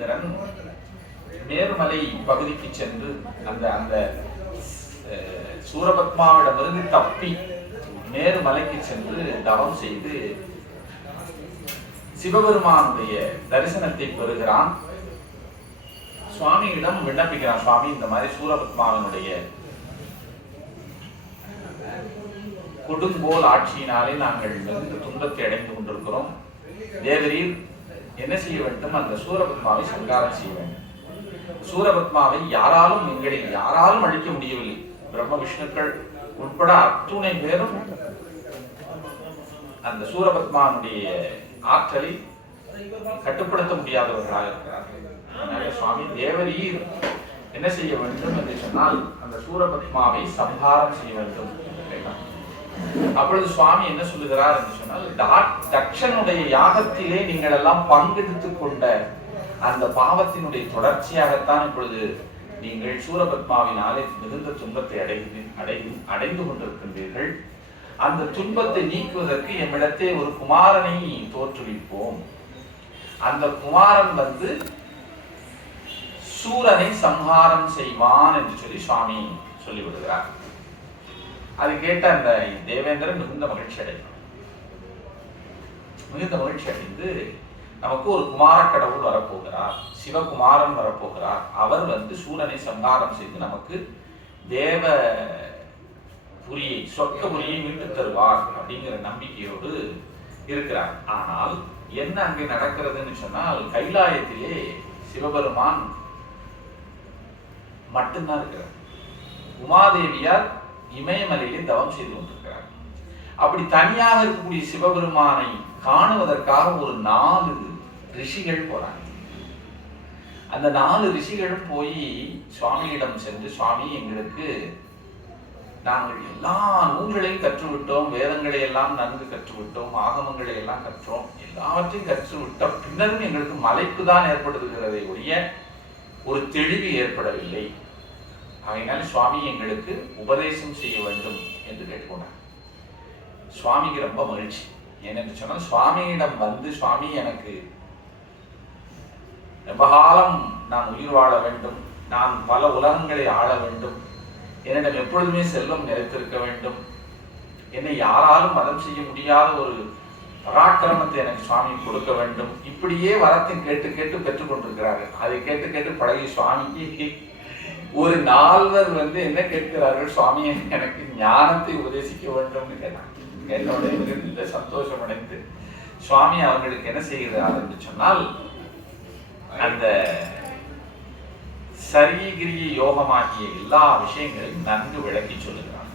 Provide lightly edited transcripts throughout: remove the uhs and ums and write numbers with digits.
தேவேந்திரன் மேருமலை பகுதிக்கு சென்று அந்த அந்த சூரபத்மாவிடமிருந்து தப்பி மேருமலைக்கு சென்று தவம் செய்து சிவபெருமானுடைய தரிசனத்தை பெறுகிறான். சுவாமியிடம் விண்ணப்பிக்கிறான், சுவாமி இந்த மாதிரி சூரபத்மாவினுடைய கொடுங்கோல் ஆட்சியினாலே நாங்கள் மிகுந்த துன்பத்தை அடைந்து கொண்டிருக்கிறோம். தேவரீர் என்ன செய்ய வேண்டும்? அந்த சூரபத்மாவை சங்காரம் செய்ய வேண்டும். சூரபத்மாவை எங்களை யாராலும் அழிக்க முடியவில்லை. பிரம்ம விஷ்ணுக்கள் உட்பட அத்துணை பேரும் அந்த சூரபத்மானுடைய ஆற்றலை கட்டுப்படுத்த முடியாதவர்களாக இருக்கிறார்கள். அதனால சுவாமி தேவரீர் என்ன செய்ய வேண்டும் என்று சொன்னால் அந்த சூரபத்மாவை சம்ஹாரம் செய்ய வேண்டும். அப்பொழுது சுவாமி என்ன சொல்லுகிறார் என்று சொன்னால், தக்ஷனுடைய யாகத்திலே நீங்கள் எல்லாம் பங்கெடுத்துக் கொண்ட அந்த பாவத்தினுடைய தொடர்ச்சியாகத்தான் இப்பொழுது நீங்கள் சூரபத்மாவினாலே மிகுந்த துன்பத்தை அடைந்து கொண்டிருக்கின்றீர்கள். அந்த துன்பத்தை நீக்குவதற்கு எம்மிடத்தே ஒரு குமாரனை தோற்றுவிப்போம். அந்த குமாரன் சூரனை சம்ஹாரம் செய்வான் என்று சொல்லி சுவாமி சொல்லிவிடுகிறார். அதை கேட்ட அந்த தேவேந்திரன் மிகுந்த மகிழ்ச்சி அடைந்து நமக்கு ஒரு குமார கடவுள் வரப்போகிறார், சிவகுமாரன் வரப்போகிறார். அவர் சூரனை சம்ஹாரம் செய்து நமக்கு தேவ புரியை சொர்க்க புரியை மீட்டு தருவார் அப்படிங்கிற நம்பிக்கையோடு இருக்கிறார். ஆனால் என்ன அங்கே நடக்கிறதுன்னு சொன்னால், கைலாயத்திலே சிவபெருமான் மட்டும்தான் இருக்கிறார். உமாதேவியார் இமயமலையிலே தவம் செய்து கொண்டிருக்கிறார். அப்படி தனியாக இருக்கக்கூடிய சிவபெருமானை காணுவதற்காக ஒரு 4 ரிஷிகள் போறாங்க. அந்த 4 ரிஷிகளும் போய் சுவாமியிடம் சென்று, சுவாமி எங்களுக்கு நாங்கள் எல்லா நூல்களையும் கற்றுவிட்டோம், வேதங்களை எல்லாம் நன்கு கற்றுவிட்டோம், ஆகமங்களை எல்லாம் கற்றோம், எல்லாவற்றையும் கற்றுவிட்டோம். பின்னரும் எங்களுக்கு மலைப்பு தான் ஏற்படுகிறதை ஒழிய ஒரு தெளிவு ஏற்படவில்லை. அதனால சுவாமி எங்களுக்கு உபதேசம் செய்ய வேண்டும் என்று கேட்டுக்கொண்டார். சுவாமிக்கு ரொம்ப மகிழ்ச்சி. ஏனென்று சொன்னால், சுவாமியிடம் சுவாமி எனக்கு ரொம்ப காலம் நான் உயிர் வாழ வேண்டும், நான் பல உலகங்களை ஆள வேண்டும், என்னிடம் எப்பொழுதுமே செல்வம் நிலைத்திருக்க வேண்டும், என்னை யாராலும் மதம் செய்ய முடியாத ஒரு பராக்கிரமத்தை எனக்கு சுவாமி கொடுக்க வேண்டும், இப்படியே வரத்தை கேட்டு கேட்டு பெற்றுக் கொண்டிருக்கிறார்கள். அதை கேட்டு கேட்டு பழகி சுவாமிக்கு ஒரு 4 என்ன கேட்கிறார்கள், சுவாமி எனக்கு ஞானத்தை உபதேசிக்க வேண்டும்னு கேட்டாங்க. என்னோட மிகுந்த சந்தோஷம் அடைந்து சுவாமி அவர்களுக்கு என்ன செய்கிறார் என்று சொன்னால், அந்த சரீகிரிய யோகமாகிய எல்லா விஷயங்களையும் நன்கு விளக்கி சொல்லுகிறார்.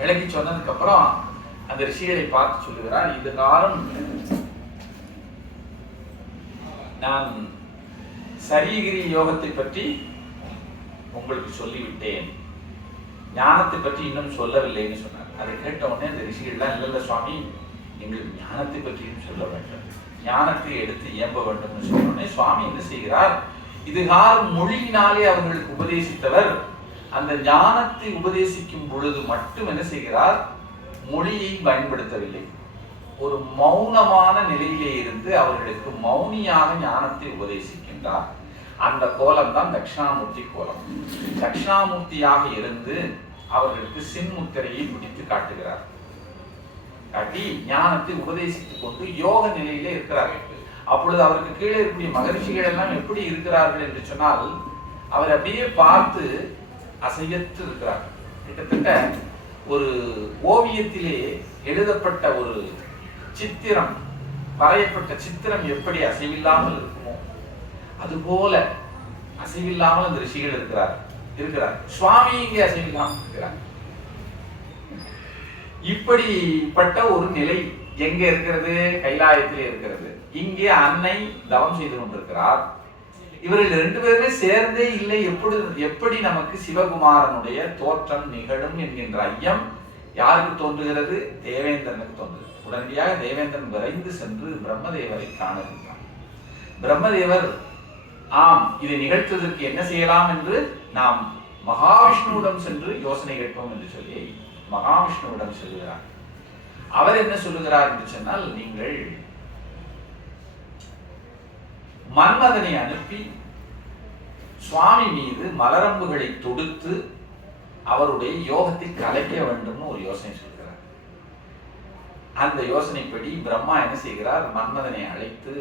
விளக்கி சொன்னதுக்கு அப்புறம் அந்த ரிஷிகளை பார்த்து சொல்லுகிறார், இது காலம் நான் சரீகிரிய யோகத்தை பற்றி உங்களுக்கு சொல்லிவிட்டேன், ஞானத்தை பற்றி இன்னும் சொல்லவில்லைன்னு சொன்னார். அதை கேட்ட உடனே அந்த ரிஷிகள்லாம், இல்ல சுவாமி எங்களுக்கு ஞானத்தை பற்றியும் சொல்ல வேண்டும், ஞானத்தை எடுத்து இயம்ப வேண்டும் சொன்ன உடனே சுவாமி என்ன செய்கிறார், இதுகாலம் மொழியினாலே அவர்களுக்கு உபதேசித்தவர் அந்த ஞானத்தை உபதேசிக்கும் பொழுது மட்டும் என்ன செய்கிறார், மொழியை பயன்படுத்தவில்லை. ஒரு மௌனமான நிலையிலே இருந்து அவர்களுக்கு மௌனியாக ஞானத்தை உபதேசிக்கின்றார். அந்த கோலம் தான் தட்சிணாமூர்த்தி கோலம். தட்சிணாமூர்த்தியாக இருந்து அவர்களுக்கு சின்முத்திரையை பிடித்து காட்டுகிறார். காட்டி ஞானத்தை உபதேசித்துக் கொண்டு யோக நிலையிலே இருக்கிறார்கள். அப்பொழுது அவருக்கு கீழே இருக்கக்கூடிய மகரிஷிகள் எல்லாம் எப்படி இருக்கிறார்கள் என்று சொன்னால், அவர் அப்படியே பார்த்து அசையத்து இருக்கிறார். கிட்டத்தட்ட ஒரு ஓவியத்திலே எழுதப்பட்ட ஒரு சித்திரம், வரையப்பட்ட சித்திரம் எப்படி அசைவில்லாமல் இருக்குமோ அதுபோல அசைவில்லாமல் அந்த ரிஷிகள் இருக்கிறார். சுவாமி இங்கே அசைவில்லாமல் இருக்கிறார். இப்படிப்பட்ட ஒரு நிலை எங்க இருக்கிறது, கைலாயத்திலே இருக்கிறது. இங்கே அன்னை தவம் செய்து கொண்டிருக்கிறார். இவர்கள் 2 பேருமே சேர்ந்தே இல்லை. எப்படி நமக்கு சிவகுமாரனுடைய தோற்றம் நிகழும் என்கின்ற ஐயம் யாருக்கு தோன்றுகிறது, தேவேந்திரனுக்கு தோன்றுகிறது. உடனடியாக தேவேந்திரன் விரைந்து சென்று பிரம்மதேவரை காணுகின்றார். பிரம்மதேவர், ஆம் இதை நிகழ்த்துவதற்கு என்ன செய்யலாம் என்று நாம் மகாவிஷ்ணுவிடம் சென்று யோசனை கேட்போம் என்று சொல்லி மகாவிஷ்ணுவிடம் செல்கிறார். அவர் என்ன சொல்லுகிறார் என்று சொன்னால், நீங்கள் மன்மதனை அனுப்பி சுவாமி மீது மலரம்புகளை தொடுத்து அவருடைய யோகத்தை கலைக்க வேண்டும்னு ஒரு யோசனை சொல்கிறார். அந்த யோசனைப்படி பிரம்மா என்ன செய்கிறார், மன்மதனை அழைத்து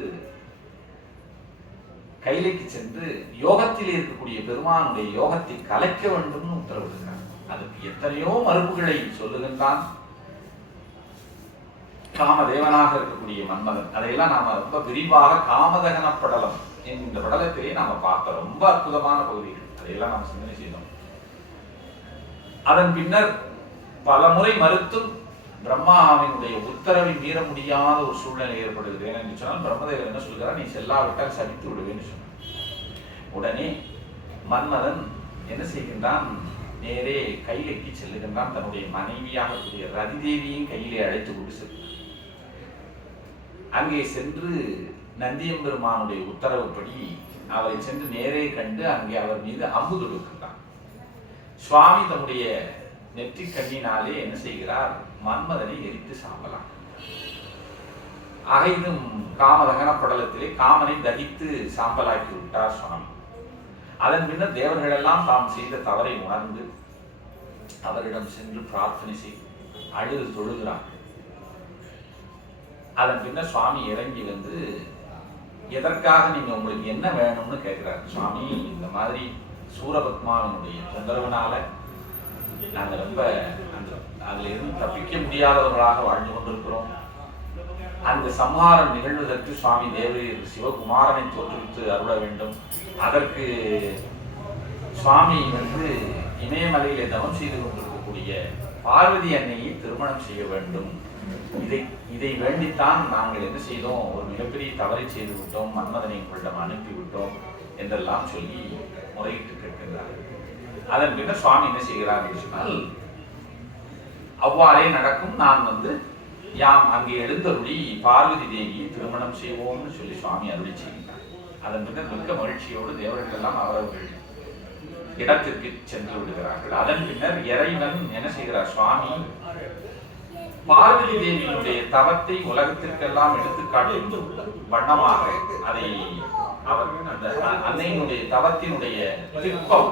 கைலைக்கு சென்று யோகத்தில் இருக்கக்கூடிய பெருமானுடைய யோகத்தை கலைக்க வேண்டும்னு உத்தரவிடுகிறார். அதுக்கு எத்தனையோ மறுப்புகளை சொல்லுகின்றான் காமதேவனாக இருக்கக்கூடிய மன்மதன். அதையெல்லாம் நாம ரொம்ப விரிவாக காமதகன படலம் என்கின்ற படலத்திலே நாம பார்த்த ரொம்ப அற்புதமான பகுதிகள், அதையெல்லாம் நாம் சிந்தனை செய்தோம். அதன் பின்னர் பல முறை மறுத்தும் பிரம்மாவினுடைய உத்தரவை மீற முடியாத ஒரு சூழ்நிலை ஏற்படுகிறது. ஏனென்று சொன்னால் பிரம்மதேவர் என்ன சொல்கிறார், நீ செல்லாவிட்டால் சபித்து விடுவேன்னு சொன்னார். உடனே மன்மதன் என்ன செய்கின்றான், நேரே கைலைக்கு செல்லுகின்றான். தன்னுடைய மனைவியாக கூடிய ரதி தேவியும் கையிலே அழைத்து கொண்டு செல்கிறான். அங்கே சென்று நந்தியம்பெருமானுடைய உத்தரவுப்படி அவரை சென்று நேரே கண்டு அங்கே அவர் மீது அம்பு தொடுக்கின்றான். சுவாமி தன்னுடைய நெற்றி கண்ணினாலே என்ன செய்கிறார், மன்மதனை எரித்து சாம்பலாம். ஆக இதும் காமதகன படலத்திலே காமனை தகித்து சாம்பலாக்கி விட்டார் சுவாமி. அதன் பின்னர் தேவர்கள் எல்லாம் தாம் செய்த தவறை உணர்ந்து அவரிடம் சென்று பிரார்த்தனை செய்து அழுது தொழுகிறார். அதன் பின்னர் சுவாமி இறங்கி வந்து எதற்காக நீங்க உங்களுக்கு என்ன வேணும்னு கேட்கிறார். சுவாமி, இந்த மாதிரி சூரபத்மாவினுடைய தொந்தரவுனால நாங்க ரொம்ப அதுல இருந்து தப்பிக்க முடியாதவர்களாக வாழ்ந்து கொண்டிருக்கிறோம். அந்த சம்ஹாரம் நிகழ்வதற்கு சுவாமி தேவரீர் சிவகுமாரனை தோற்றுவித்து அருள வேண்டும். அதற்கு சுவாமி வந்து இமயமலையிலே தவம் செய்து கொண்டிருக்கக்கூடிய பார்வதி அன்னையை திருமணம் செய்ய வேண்டும். இதை வேண்டித்தான் நாங்கள் என்ன செய்தோம், ஒரு மிகப்பெரிய தவறை செய்து விட்டோம், மன்மதனை உங்களிடம் அனுப்பிவிட்டோம் என்றெல்லாம் சொல்லி முறையிட்டு கேட்கின்றார். அதன் பின்னர் சுவாமி என்ன செய்கிறார் என்று சொன்னால், அவ்வாறே நடக்கும், நான் வந்து யாம் அங்கே எழுந்தருளி பார்வதி தேவியை திருமணம் செய்வோம்னு சொல்லி சுவாமி அருளி செய்கிறார். அதன் பின்னர் மிக்க மகிழ்ச்சியோடு தேவர்கள் எல்லாம் அவரவர்கள் இடத்திற்கு சென்று விடுகிறார்கள். அதன் பின்னர் இறைவன் என்ன செய்கிறார், சுவாமி பார்வதி தேவியினுடைய தவத்தை உலகத்திற்கெல்லாம் எடுத்துக்காட்டும் வண்ணமாக அதை அவர் அந்த அன்னையினுடைய தவத்தினுடைய திட்பம்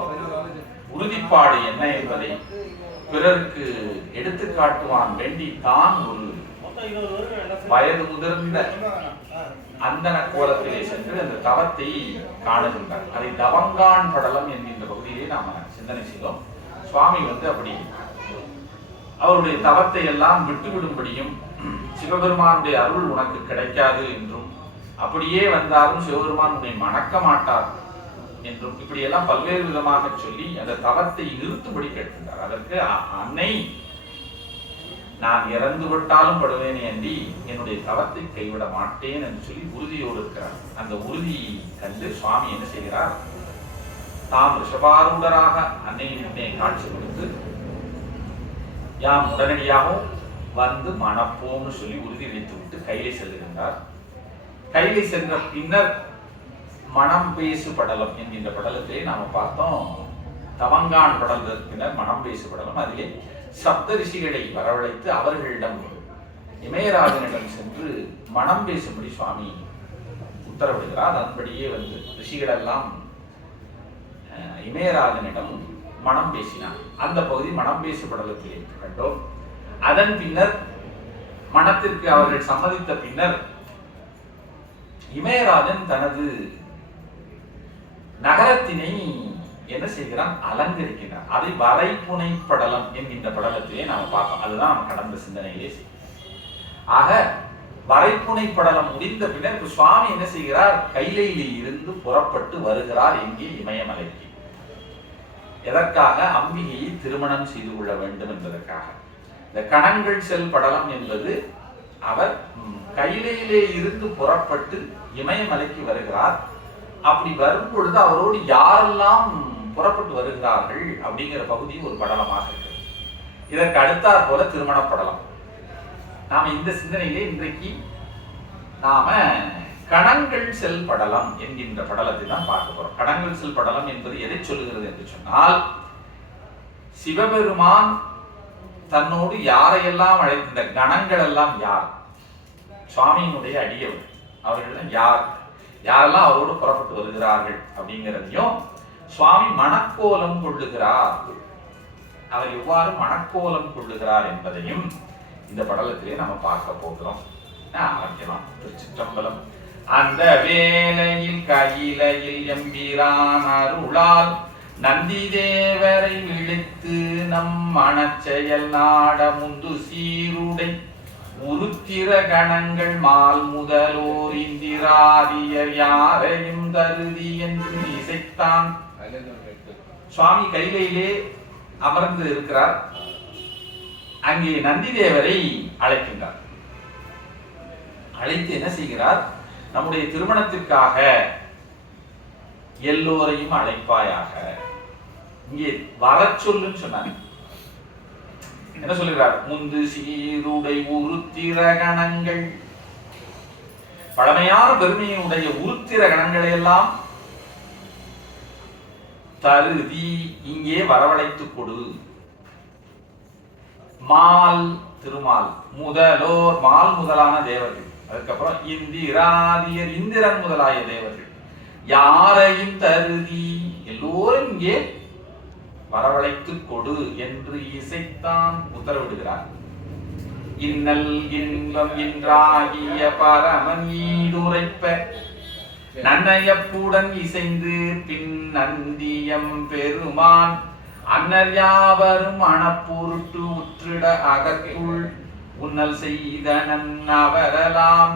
உறுதிப்பாடு என்ன என்பதை பிறருக்கு எடுத்துக்காட்டுவான் வேண்டி தான் ஒரு வயது முதிர்ந்த அந்தன கோலத்திலே சென்று அந்த தவத்தை காணுகின்றார். அதை தவங்கான் படலம் என்கின்ற பகுதியிலே நாம சிந்தனை செய்தோம். சுவாமி வந்து அப்படி அவருடைய தவத்தை எல்லாம் விட்டுவிடும்படியும், சிவபெருமானுடைய அருள் உனக்கு கிடைக்காது என்றும், அப்படியே வந்தாலும் சிவபெருமானுடைய மணக்க மாட்டார் என்றும், இப்படியெல்லாம் பல்வேறு விதமாக சொல்லி அந்த தவத்தை நிறுத்தும்படி கேட்கின்றார். அதற்கு அன்னை, நான் இறந்து விட்டாலும் படுவேனே அன்றி என்னுடைய தவத்தை கைவிட மாட்டேன் என்று சொல்லி உறுதியோடு இருக்கிறார். அந்த உறுதியை கண்டு சுவாமி என்ன செய்கிறார், தாம் ரிஷபாரூடராக அன்னையின் முன்னே காட்சி கொடுத்து யாம் உடனடியாகவும் வந்து மணப்போம்னு சொல்லி உறுதி வைத்து விட்டு கையிலே செல்லுகின்றார். கையிலே சென்ற பின்னர் மனம் பேசு படலம் என்கின்ற படலத்திலே நாம பார்த்தோம். தவங்கான் படலத்திற்கு பின்னர் மனம் பேசு படலம். அதிலே சப்த ரிஷிகளை வரவழைத்து அவர்களிடம் இமயராஜனிடம் சென்று மனம் பேசும்படி சுவாமி உத்தரவிடுகிறார். அதன்படியே வந்து ரிஷிகள் எல்லாம் இமயராஜனிடம் மனம் பேசினார். அந்த பகுதி மனம் பேசு படலத்தில் கண்டோம். அதன் பின்னர் மனத்திற்கு அவர்கள் சம்மதித்த பின்னர் இமயராஜன் தனது நகரத்தினை என்ன செய்கிறான், அலங்கரிக்கிறார். அதை வரைப்புனை படலம் என்கின்ற படலத்திலே நாம பார்த்தோம். அதுதான் நம்ம கடந்த சிந்தனையிலே செய்யும். ஆக வரைப்புனை படலம் முடிந்த பின்னர் சுவாமி என்ன செய்கிறார், கைலையில் இருந்து புறப்பட்டு வருகிறார். எங்கே, இமயமலைக்கு. எதற்காக, அம்பிகையை திருமணம் செய்து கொள்ள வேண்டும் என்பதற்காக. இந்த கணங்கள் செல் படலம் என்பது அவர் கைலையிலே இருந்து புறப்பட்டு இமயமலைக்கு வருகிறார். அப்படி வரும் பொழுது அவரோடு யாரெல்லாம் புறப்பட்டு வருகிறார்கள் அப்படிங்கிற பகுதி ஒரு படலமாக இருக்கு. இதற்கு அடுத்தாற் போல திருமண படலம். நாம இந்த சிந்தனையிலே இன்றைக்கு நாம கணங்கள் செல் படலம் என்கின்ற படலத்தை தான் பார்க்க போறோம். கணங்கள் செல் படலம் என்பது எதை சொல்லுகிறது என்று சொன்னால், சிவபெருமான் தன்னோடு யாரையெல்லாம் அழைத்த இந்த கணங்கள் எல்லாம் யார், சுவாமியினுடைய அடியவர், அவர்கள் யார், யாரெல்லாம் அவரோடு புறப்பட்டு வருகிறார்கள் அப்படிங்கிறதையும் சுவாமி மணக்கோலம் கொள்ளுகிறார். அவர் எவ்வாறு மணக்கோலம் கொள்ளுகிறார் என்பதையும் இந்த படலத்திலே நம்ம பார்க்க போகிறோம். ஆரம்பிக்கலாம். திருச்சிற்றம்பலம். அந்த வேளையில் கையிலையில் எம்பிரான் அருளால் நந்தி தேவரை விழித்து நம் மனச்செயல் நாட முந்து சீருடை உருத்திர கணங்கள் மால் முதலோர் இந்திராதியர் யாரையும் தருதி என்று இசைத்தான். சுவாமி கையிலே அமர்ந்து இருக்கிறார். அங்கே நந்தி தேவரை அழைக்கின்றார். அழைத்து என்ன செய்கிறார்? நம்முடைய திருமணத்திற்காக எல்லோரையும் அழைப்பாயாக. இங்கே வர சொல்லுன்னு சொன்னாங்க. என்ன சொல்லுகிறார்? முந்து சீருடை உருத்திர கணங்கள், பழமையான பெருமையுடைய உருத்திர கணங்களை எல்லாம் தருதி இங்கே வரவழைத்துக் கொடு. மால் திருமால் முதலோர், மால் முதலான தேவர்கள், அதுக்கப்புறம் இந்திராதியர் இந்திரன் முதலாய தேவர்கள், யாரையும் தருதி எல்லோரும் இங்கே வரவழைத்துக் கொடு என்று இசைத்தான் உத்தரவிடுகிறார். இன்னல் இன்பம் இன்றாகிய பரமன் ஈடுரைப்ப நன்னயப்புடன் இசைந்து பின் நந்தியம் பெருமான் அன்னர் யாவரும் அணப்பொருட்டு உற்றிட அகத்துள் உன்னல் செய்தனன் அவரலாம்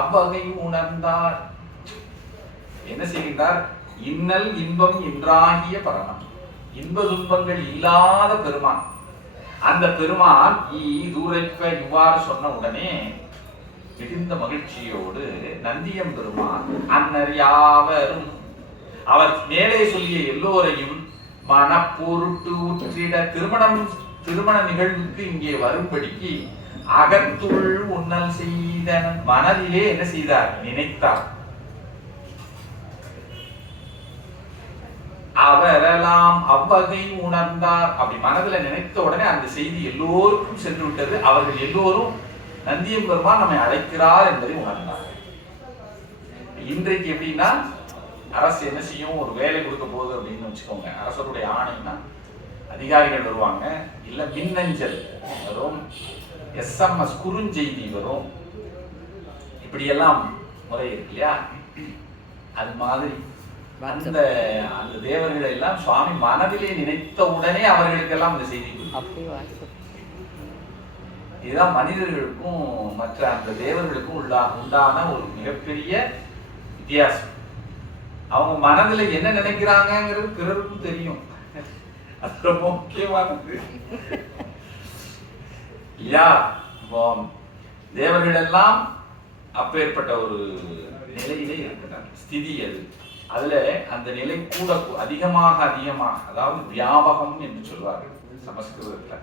அவ்வகை உணர்ந்தார். என்ன செய்கின்றார்? இன்னல் இன்பம் இன்றாகிய பரமன், இன்ப துன்பங்கள் இல்லாத பெருமான். அந்த பெருமான் ஈதுரைப்ப இவ்வாறு சொன்ன உடனே மிகுந்த மகிழ்ச்சியோடு நந்தியம் பெருமான் அன்னர் யாவரும், அவர் மேலே சொல்லிய எல்லோரையும் மனப்பொருட்டு உற்றிட திருமண நிகழ்வுக்கு இங்கே வரும்படிக்கு அகத்துள் உன்னல் செய்தனன், மனதிலே என்ன செய்தார்? நினைத்தார். அவரெல்லாம் அவ்வகை உணர்ந்தார். அப்படி மனதில நினைத்த உடனே அந்த செய்தி எல்லோருக்கும் சென்று விட்டது. அவர்கள் எல்லோரும் நந்தியம் பெருமான் நம்மை அழைக்கிறார் என்பதை உணர்ந்தார். இன்றைக்கு எப்படின்னா, அரசு என்ன செய்யும்? ஒரு வேலை கொடுக்க போகுது அப்படின்னு வச்சுக்கோங்க. அரசருடைய ஆணைன்னா அதிகாரிகள் வருவாங்க, இல்ல மின்னஞ்சல் வரும், SMS குறுஞ்செய்தி வரும், இப்படியெல்லாம் முறை இருக்கு இல்லையா? அது மாதிரி அந்த தேவர்களை எல்லாம் சுவாமி மனதிலே நினைத்த உடனே அவர்களுக்கெல்லாம் அந்த செய்தி. இதுதான் மனிதர்களுக்கும் மற்ற அந்த தேவர்களுக்கும் உண்டான ஒரு மிகப்பெரிய வித்தியாசம். அவங்க மனதில் என்ன நினைக்கிறாங்கிறது பிறருக்கும் தெரியும். அது ரொம்ப முக்கியமானது இல்லையா? தேவர்கள் எல்லாம் அப்பேற்பட்ட ஒரு நிலையிலே இருக்கிறார், ஸ்திதி அது. அதுல அந்த நிலை கூட அதிகமாக அதாவது வியாபகம் என்று சொல்வார்கள் சமஸ்கிருதத்துல.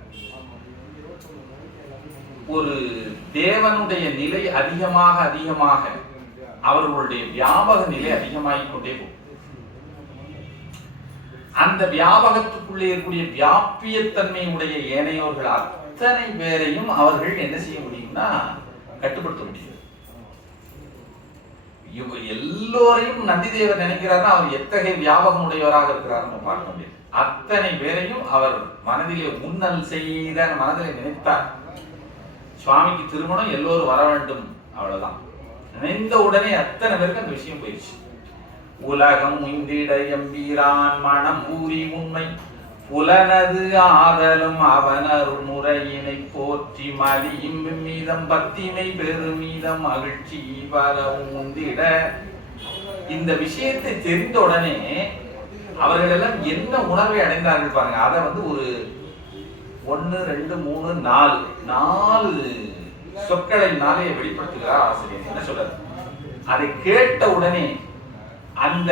ஒரு தேவனுடைய நிலை அதிகமாக அவர்களுடைய வியாபக நிலை அதிகமாகிக் கொண்டே போகும். அந்த வியாபகத்துக்குள்ளே இருக்கக்கூடிய வியாபியத்தன்மையுடைய ஏனையோர்கள் அத்தனை பேரையும் அவர்கள் என்ன செய்ய முடியும்னா கட்டுப்படுத்த முடியும். எல்லோரையும் நந்தி தேவர் நினைக்கிறார்னா அவர் எத்தகைய வியாபகம் உடையவராக இருக்கிறார் பார்க்க முடியாது. அத்தனை பேரையும் அவர் மனதிலே உன்னல் செய்த மனதிலே நினைத்தார். சுவாமிக்கு திருமணம், எல்லோரும் வர வேண்டும், அவ்வளவுதான். நினைந்த உடனே அத்தனை பேருக்கு அந்த விஷயம் போயிடுச்சு. உலகம் உந்திட எம்பீரான் மனம் ஊறி உண்மை புலனது ஆதலும் அவனருள் முறையினை போற்றி மலியும் மீதம் பத்திமை பெருமீதம் மகிழ்ச்சி பலவும் உந்திட. இந்த விஷயத்தை தெரிந்த உடனே அவர்கள் எல்லாம் என்ன உணர்வை அடைந்தார்கள் பாருங்க. அதை ஒரு 1 2 3 4 சொற்களினாலே வெளிப்படுத்துகிறார் ஆசிரியர். என்ன சொல்றது? அதை கேட்ட உடனே அந்த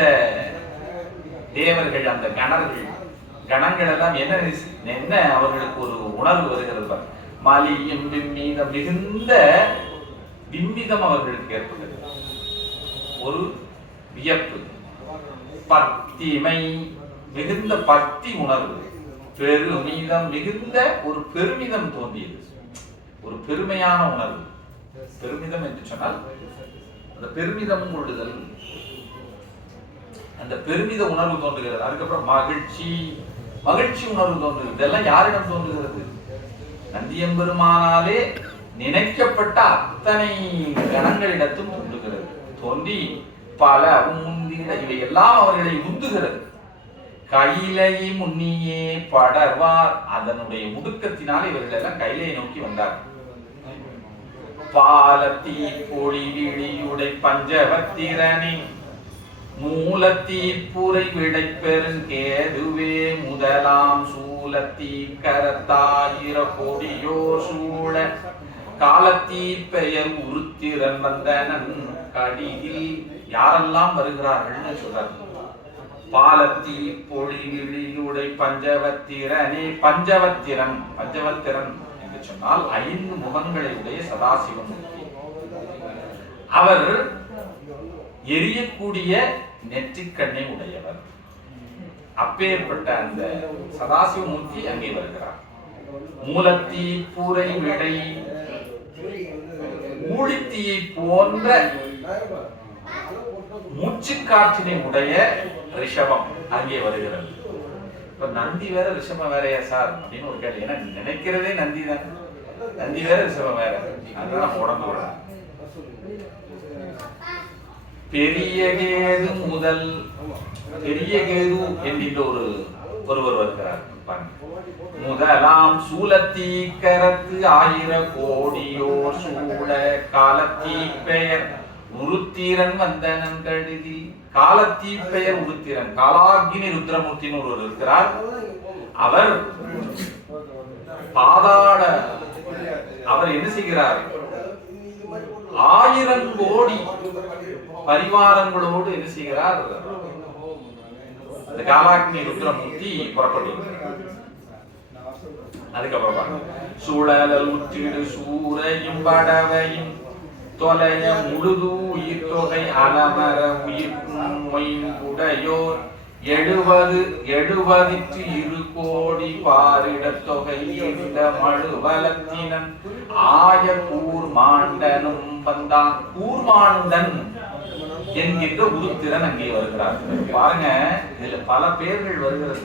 தேவர்கள், அந்த கணங்கள் எல்லாம் என்ன அவர்களுக்கு ஒரு உணர்வு வருகிறது. மலியும் விம்மீதம், மிகுந்த விம்மிதம் அவர்களுக்கு ஏற்பட்டது. ஒரு வியப்பு, பத்திமை, மிகுந்த பக்தி உணர்வு, பெருமிதம், மிகுந்த ஒரு பெருமிதம் தோன்றியது, ஒரு பெருமையான உணர்வு. பெருமிதம் என்று சொன்னால் அந்த பெருமிதம் கொள்ளுதல், அந்த பெருமித உணர்வு தோன்றுகிறது. அதுக்கப்புறம் மகிழ்ச்சி உணர்வு தோன்றுகிறது. இதெல்லாம் யாரிடம் தோன்றுகிறது? நந்தியம்பெருமானாலே நினைக்கப்பட்ட அத்தனை கணங்களிடத்தும் தோன்றுகிறது. தோன்றி பல முந்தின இவையெல்லாம் அவர்களை உந்துகிறது. கையிலை முன்னியே படர்வார், அதனுடைய முடுக்கத்தினால் இவர்கள் எல்லாம் கையிலையை நோக்கி வந்தார். பாலத்தீ பொழி விழியுடை பஞ்சவத்திரனின் மூலத்தீப்புரை விடை பெருங்கேதுவே முதலாம் சூலத்தீ கரத்தாயிர கோடியோ சூழ காலத்தீ பெயர் உருத்திரன் வந்தனன் கடியில். யாரெல்லாம் வருகிறார்கள் சொல்றார். பாலத்தீ பொழி விழியுடை பஞ்சவத்திரனே, பஞ்சவத்திரன் என்று சொன்னால் 5 முகங்களை உடைய சதாசிவமூர்த்தி. அவர் எரியக்கூடிய நெற்றிக்கண்ணை உடையவர். அப்பேற்பட்ட அந்த சதாசிவமூர்த்தி அங்கே வருகிறார். மூலத்தீ பூரை விடை ஊழித்தீயை போன்ற மூச்சு காற்றினை உடைய ரிஷபம் அங்கே வருகிறது. இப்ப நந்தி வேற ரிஷபம் வேறையா சார் அப்படின்னு ஒரு கேள்வி. ஏன்னா நினைக்கிறதே நந்தி தான், நந்தி வேற ரிஷபம் வேற, அதுதான் உடம்பு விட. பெரியகேது முதல் பெரியகேது என்கின்ற ஒருவர் வருகிறார். முதலாம் சூலத்தீ கரத்து 1000 கோடியோர் சூழ காலத்தீ பெயர் உருத்திரன் வந்தனன் கடிதி. காலத்தீ பெயர் உருத்திரன், காலாகினி ருத்ரமூர்த்தின்னு ஒருவர் இருக்கிறார். அவர் பாதாள அவர் என்ன செய்கிறார்? 1000 கோடி பரிவாரங்களோடு என்ன செய்கிறார்? இந்த காலாகினி ருத்ரமூர்த்தி புறப்பட்டு அதுக்கப்புறம் சூழல் உற்றிடு சூரையும் படவையும் தொலைய முழுது உயிர் தொகை அலமர உயிர்க்கும் உடையோர் 70 கோடி பாரிடத் தொகை இந்த மழுவலத்தினன் ஆய கூர்மாண்டனும் வந்தான். கூர்மாண்டன் என்கின்ற உருத்திரன் அங்கே வருகிறார். பாருங்க, இதுல பல பேர்கள் வருகிறது.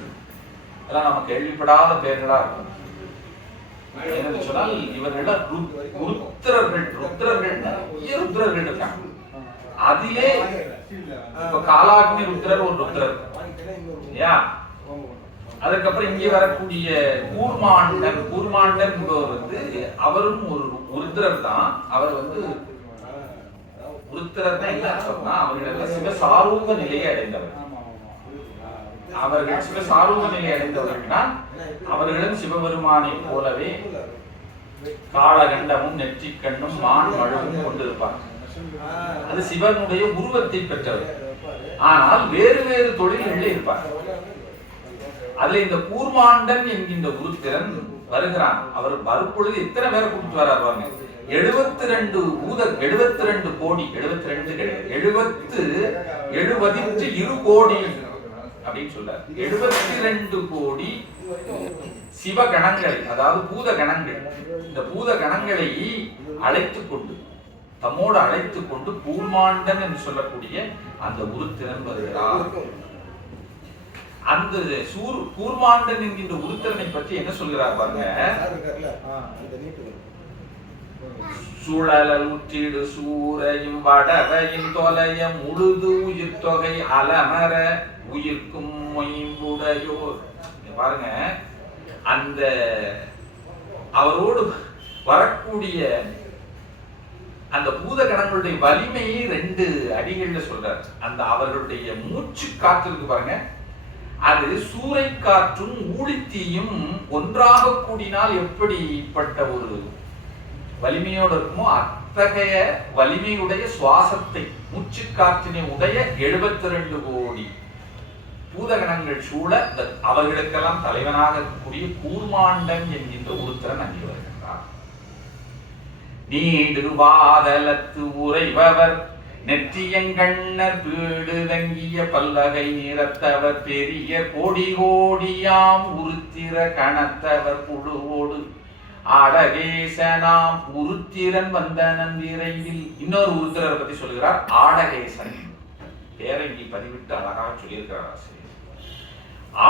இதெல்லாம் நம்ம கேள்விப்படாத பேர்களா இருக்கும். என்னன்னு சொன்னால் இவர்கள் ருத்ரர்கள் நிறைய ருத்ரர்கள் இருக்காங்க. அதிலே இப்ப காலாக்னி ருத்ரர் ஒரு ருத்ரர். அதுக்கப்புறம் இங்கே வரக்கூடிய கூர்மாண்டன் அவரும் ஒரு ருத்ரர் தான். அவர் ருத்ரர் தான் என்ன சொன்னா அவர்கள் சிவசாரூப நிலையை அடைந்தவர். அவர்கள் சிவசாரூப நிலை அடைந்தவர்கள்னா அவர்களும் சிவபெருமானை போலவே காலகண்டமும் நெற்றிக்கண்ணும் மான் மழுவும் கொண்டிருப்பார். அது சிவனுடைய உருவத்தை பெற்றவர். ஆனால் வேறு வேறு தொழில்களில் இருப்பார். அதுல இந்த கூர்மாண்டன் என்கின்ற உருத்திரன் வருகிறான். அவர் வரும்பொழுது எத்தனை பேரை கூப்பிட்டு வர்றாரு பாருங்க. 72 கோடி 72 கோடி அப்படின்னு சொல்றார். 72 கோடி சிவகணங்களை, அதாவது பூத கணங்கள், இந்த பூத கணங்களை அழைத்துக் கொண்டு தம்மோடு அழைத்துக் கொண்டு கூர்மாண்டன் என்று சொல்லக்கூடிய அந்த உருத்திரன் வருகிறார். அந்த கூர்மாண்டன் என்கின்ற உருத்திரனை பற்றி என்ன சொல்கிறார் பாருங்க. சுழல் உற்றிடு சூரையும் வடவையும் தொலைய முழுது உயிர் தொகை அலமர உயிர்க்கும் மொயம்புடையோர். பாருங்க, அந்த அவரோடு வரக்கூடிய அந்த பூத கணங்களுடைய வலிமையை 2 அடிகள்ல சொல்றார். அந்த அவர்களுடைய மூச்சு காற்று இருக்கு பாருங்க, அது சூறை காற்றும் ஊழித்தீயும் ஒன்றாக கூடினால் எப்படிப்பட்ட ஒரு வலிமையோடு இருக்குமோ அத்தகைய வலிமையுடைய சுவாசத்தை மூச்சு காற்றினை உடைய 72 கோடி பூதகணங்கள் சூழ அவர்களுக்கெல்லாம் தலைவனாக இருக்கக்கூடிய கூர்மாண்டன் என்கின்ற உருத்திரன் அங்கே வருகின்றார். நீடு வாதலத்து உறைபவர் நெற்றியங்கண்ணர் வீடு தங்கிய பல்லகை நிறத்தவர் பெரிய கோடி கோடியாம் உருத்திர கணத்தவர் புழுவோடு ஆடகேசனாம் உருத்திரன் வந்தனன் விரைவில். இன்னொரு உருத்திரரை பத்தி சொல்லுகிறார். ஆடகேசன் பேரை இங்கே பதிவிட்டு அழகாக சொல்லியிருக்கிறார் ஆசிரியர்.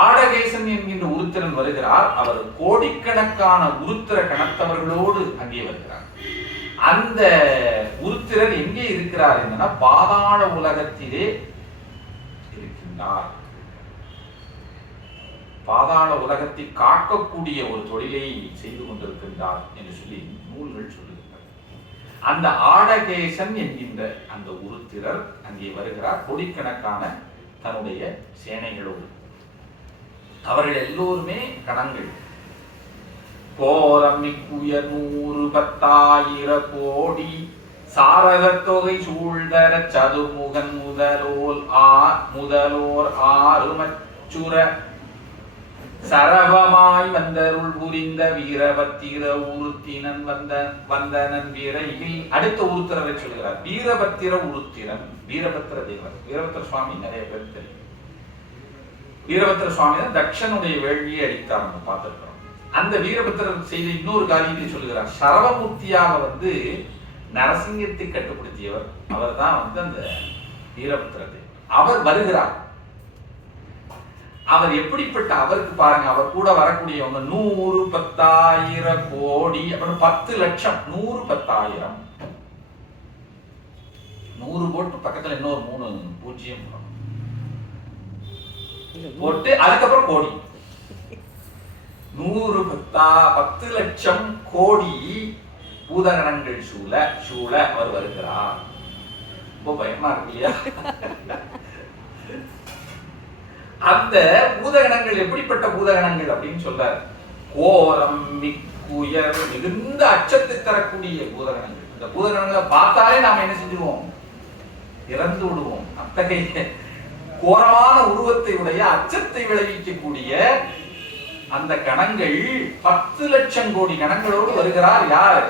ஆடகேசன் என்கின்ற உருத்திரன் வருகிறார். அவர் கோடிக்கணக்கான உருத்திர கணத்தவர்களோடு அங்கே வருகிறார். அந்த உருத்திரர் எங்கே இருக்கிறார் என்னன்னா பாதாள உலகத்திலே இருக்கின்றார். பாதாள உலகத்தை காக்கக்கூடிய ஒரு தொழிலை செய்து கொண்டிருக்கின்றார் என்று சொல்லி நூல்கள் சொல்லுகின்றன. அந்த ஆடகேசன் என்கின்ற அந்த உருத்திரர் அங்கே வருகிறார் கோடிக்கணக்கான தன்னுடைய சேனைகளோடு. அவர்கள் எல்லோருமே கணங்கள். கோரமிக்குயர் 100,10,000 கோடி சாரகத் தொகை சூழ்தர சதுர்முகன் முதலோர் ஆறுமச்சுர சரவமாய் வந்தருள் புரிந்த வீரபத்திர உருத்தினன் வந்தனன் விரைவில். அடுத்த உருத்திரரை சொல்கிறார். வீரபத்திர உருத்திரன் வீரபத்திர தேவர். வீரபத்திர சுவாமி நிறைய பேர் தெரியும். வீரபத்திர சுவாமி தான் தக்ஷனுடைய வேள்வியை அடித்தார், நம்ம பார்த்திருக்கிறோம். அந்த வீரபத்திரர் செய்த இன்னொரு காரியத்தை சொல்லுகிறார். சரவமூர்த்தியாக நரசிங்கத்தை கட்டுப்படுத்தியவர் அவர் தான் அந்த வீரபத்திர தேவர். அவர் வருகிறார். அவர் எப்படிப்பட்ட அவருக்கு பாருங்க, அவர் கூட வரக்கூடியவங்க 100,10,000 கோடி அப்படின்னு 10 லட்சம். 100,10,000 100 போட்டு பக்கத்துல இன்னொரு 3 பூஜ்ஜியம் போட்டு அதுக்கப்புறம் கோடி. 100,10 லட்சம் கோடி பூதகணங்கள் சூழ அவர் வருகிறார். ரொம்ப பயமா இருக்கு இல்லையா? அந்த பூதகணங்கள் எப்படிப்பட்ட பூதகணங்கள் அப்படின்னு சொல்றாரு. கோரம் மிக்குயர் மிகுந்த அச்சத்தை தரக்கூடிய பூதகணங்கள். இந்த பூதகணங்களை பார்த்தாலே நாம என்ன செஞ்சுருவோம்? இறந்து விடுவோம். அத்தகைய கோரமான உருவத்தை உடைய அச்சத்தை விளைவிக்கக்கூடிய அந்த கணங்கள் 10 லட்சம் கோடி கணங்களோடு வருகிறார். யார்?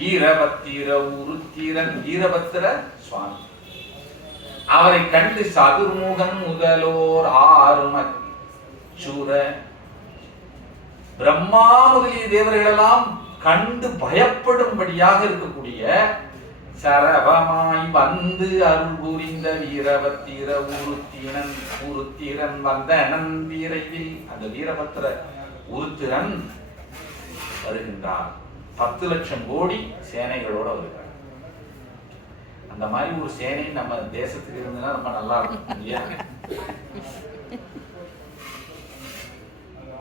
வீரபத்திர உருத்திரன் வீரபத்திர சுவாமி. அவரை கண்டு சதுர்முகன் முதலோர் ஆறுமச்சுர பிரம்மா முதலிய தேவர்களெல்லாம் கண்டு பயப்படும்படியாக இருக்கக்கூடிய சரவமாய் வந்து அருள் புரிந்த வீரபத்திர உருத்திரன் வந்தனன் விரைவில். அந்த வீரபத்திர உருத்திரன் வருகின்றார். 10 லட்சம் கோடி சேனைகளோட வருகிறார். அந்த மாதிரி ஒரு சேனை நம்ம தேசத்துக்கு இருந்ததுன்னா ரொம்ப நல்லா இருக்கும் இல்லையா?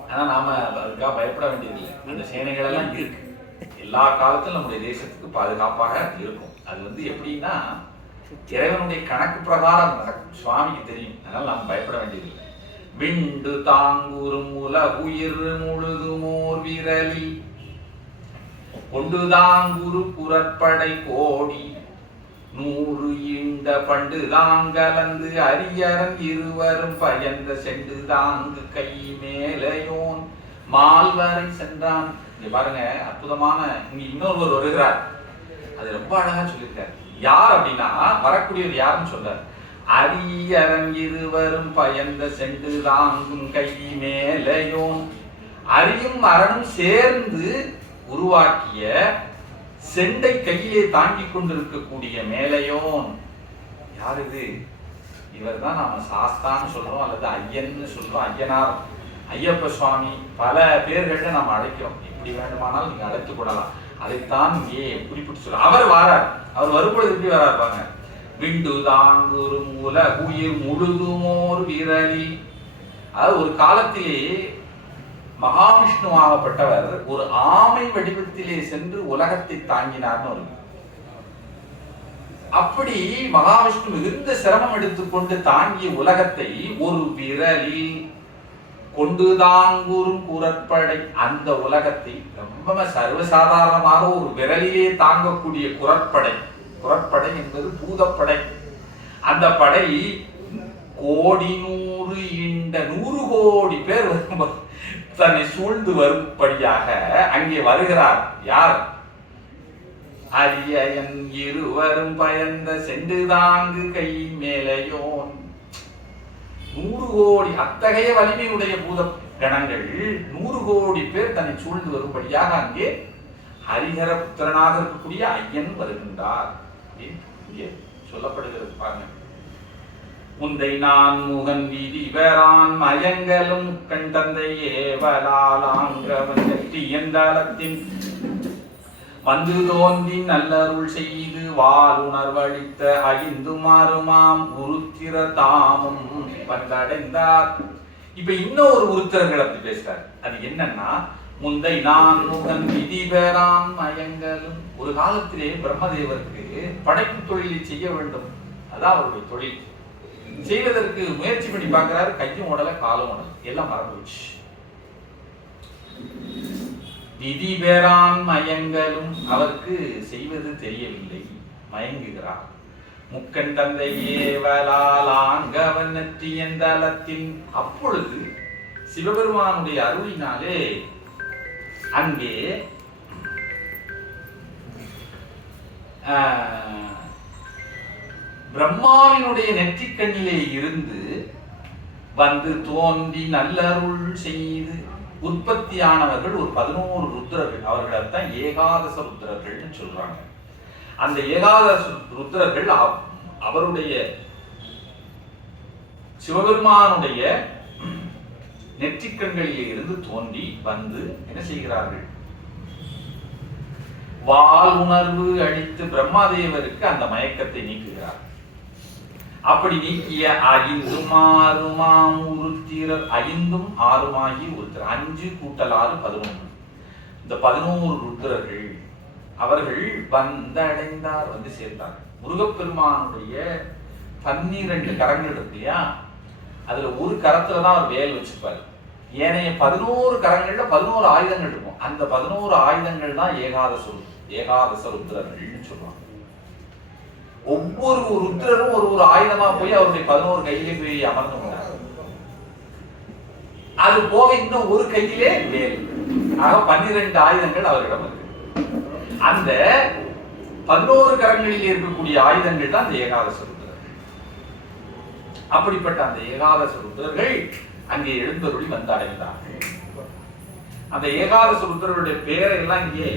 ஆனா நாம அதுக்காக பயப்பட வேண்டியதில்லை. அந்த சேனைகள் எல்லாம் இருக்கு. எல்லா காலத்திலும் நம்முடைய தேசத்துக்கு பாதுகாப்பாக இருக்கும். அது எப்படின்னா இறைவனுடைய கணக்கு பிரகாரம் நடக்கும். சுவாமிக்கு தெரியும். அதனால நாம் பயப்பட வேண்டியதில்லை. விண்டு தாங்குறும் உலகுயிர் முழுதுமோர் விரலி கொண்டு தாங்குரு புறப்படை கோடி 100 ஈண்ட பண்டு தாங்கலந்து அரியரன் இருவரும் பயந்த செண்டு தாங்கு கை மேலையோன் மால்வரை சென்றான். இங்க பாருங்க, அற்புதமான இங்க இன்னொருவர் வருகிறார். அது ரொம்ப அழகா சொல்லியிருக்காரு. யார் அப்படின்னா வரக்கூடியவர் யாருன்னு சொல்றாரு. அரியரன் இருவரும் பயந்த செண்டு தாங்கும் கை மேலையோன். அரியும் அரணும் சேர்ந்து உருவாக்கிய செண்டை கையிலே தாங்கி கொண்டிருக்கக்கூடிய மேலையோன். யார் இது? இவர் தான் நாம சாஸ்தான்னு சொல்றோம் அல்லது ஐயன்னு சொல்றோம். ஐயனார், ஐயப்ப சுவாமி, பல பேர்கள்ட்ட நாம் அழைக்கிறோம். எப்படி வேண்டுமானால் நீங்க அழைத்துக் கொள்ளலாம். அதைத்தான் இங்கே குறிப்பிட்டு சொல்ற. அவர் வாரார். அவர் வரும்பொழுது எப்படி வராருப்பாங்க? விண்டு தாங்குறும் உலகுயிர் முழுதுமோர் விரலி. அதாவது ஒரு காலத்திலே மகாவிஷ்ணுவாகப்பட்டவர் ஒரு ஆமை வடிவத்திலே சென்று உலகத்தை தாங்கினார்னு ஒரு. அப்படி மகாவிஷ்ணு மிகுந்த சிரமம் எடுத்துக்கொண்டு தாங்கிய உலகத்தை ஒரு விரலில் கொண்டு தாங்குறும் குரற்படை. அந்த உலகத்தை ரொம்ப சர்வசாதாரணமாக ஒரு விரலிலே தாங்கக்கூடிய குரற்படை. குரற்படை என்பது பூதப்படை. அந்த படை கோடி 100 ஈண்ட 100 கோடி பேர் தன்னை சூழ்ந்து வரும்படியாக அங்கே வருகிறார். யார்? அரியன் இருவரும் பயந்த செண்டு தாங்கு கை மேலையோன். 100 கோடி அத்தகைய வலிமையுடைய பூத கணங்கள் 100 கோடி பேர் தன்னை சூழ்ந்து வரும்படியாக அங்கே ஹரிஹர புத்திரனாக இருக்கக்கூடிய ஐயன் வருகின்றார். இங்கே சொல்லப்படுகிறது பாருங்க. முந்தை நான் முகன் வீதி இவரான் மயங்கலும் கண் தந்தையே வலாலாங்கவன் எந்தளத்தின் வந்து தோன்றி நல்லருள் செய்து வாலுணர்வழித்த ஐந்து மாறுமாம் உருத்திர தாமும் வந்தடைந்தார். இப்ப இன்னும் ஒரு உருத்திரர்கள் அப்படி பேசுறாரு. அது என்னன்னா, முந்தை நான் முகன் விதி பெறான் மயங்கலும். ஒரு காலத்திலே பிரம்மதேவருக்கு படைப்பு தொழிலை செய்ய வேண்டும், அதான் அவருடைய தொழில். செய்வதற்கு முயற்சி பண்ணி பார்க்கிறாரு, கையும் ஓடல காலும் ஓடல, எல்லாம் மறந்து போச்சு. விதி பெறான் மயங்கலும், அவருக்கு செய்வது தெரியவில்லை, மயங்குகிறார். முக்கன் தந்தையே வலாலாங்கவன் நெற்றியந்தலத்தின். அப்பொழுது சிவபெருமானுடைய அருளினாலே அங்கே பிரம்மாவினுடைய நெற்றிக்கண்ணிலே இருந்து வந்து தோன்றி நல்லருள் செய்து உற்பத்தியானவர்கள் ஒரு 11 ருத்ரர்கள். அவர்களைத்தான் ஏகாதச ருத்ரர்கள் சொல்றாங்க. அந்த ஏகாதச ருத்ரர்கள் அவருடைய சிவபெருமானுடைய நெற்றிக்கண்களிலே இருந்து தோன்றி வந்து என்ன செய்கிறார்கள்? வால் உணர்வு அளித்து பிரம்மாதேவருக்கு அந்த மயக்கத்தை நீக்குகிறார். அப்படி நீக்கிய 5 ஆறுமாம் உருத்திரர், 5 6 உருத்திரர், 5 கூட்டல் 6 11. இந்த 11 ருத்ரர்கள் அவர்கள் வந்தடைந்தார், வந்து சேர்ந்தார். முருகப்பெருமானுடைய 12 கரங்கள் இருக்கு இல்லையா, அதுல ஒரு கரத்துலதான் அவர் வேல் வச்சுப்பாரு. ஏனைய 11 கரங்கள்ல 11 ஆயுதங்கள் இருக்கும். அந்த 11 ஆயுதங்கள் தான் ஏகாதச ருத்ரர்கள் சொல்லுவாங்க. ஒவ்வொரு ருத்ரரும் ஒரு ஆயுதமா போய் அவருடைய 11 கையிலே போய் அமர்ந்து. அது போக இன்னும் ஒரு கையிலே வேல். ஆக 12 ஆயுதங்கள் அவரிடம் இருக்கு. அந்த 11 கரங்களில் இருக்கக்கூடிய ஆயுதங்கள் தான் அந்த ஏகாதச ருத்ரர்கள். அப்படிப்பட்ட அந்த ஏகாதச ருத்ரர்கள் அங்கே எழுந்தருளி வந்து அடைந்தார்கள். அந்த ஏகாதச ருத்ரருடைய பேரை எல்லாம் இங்கே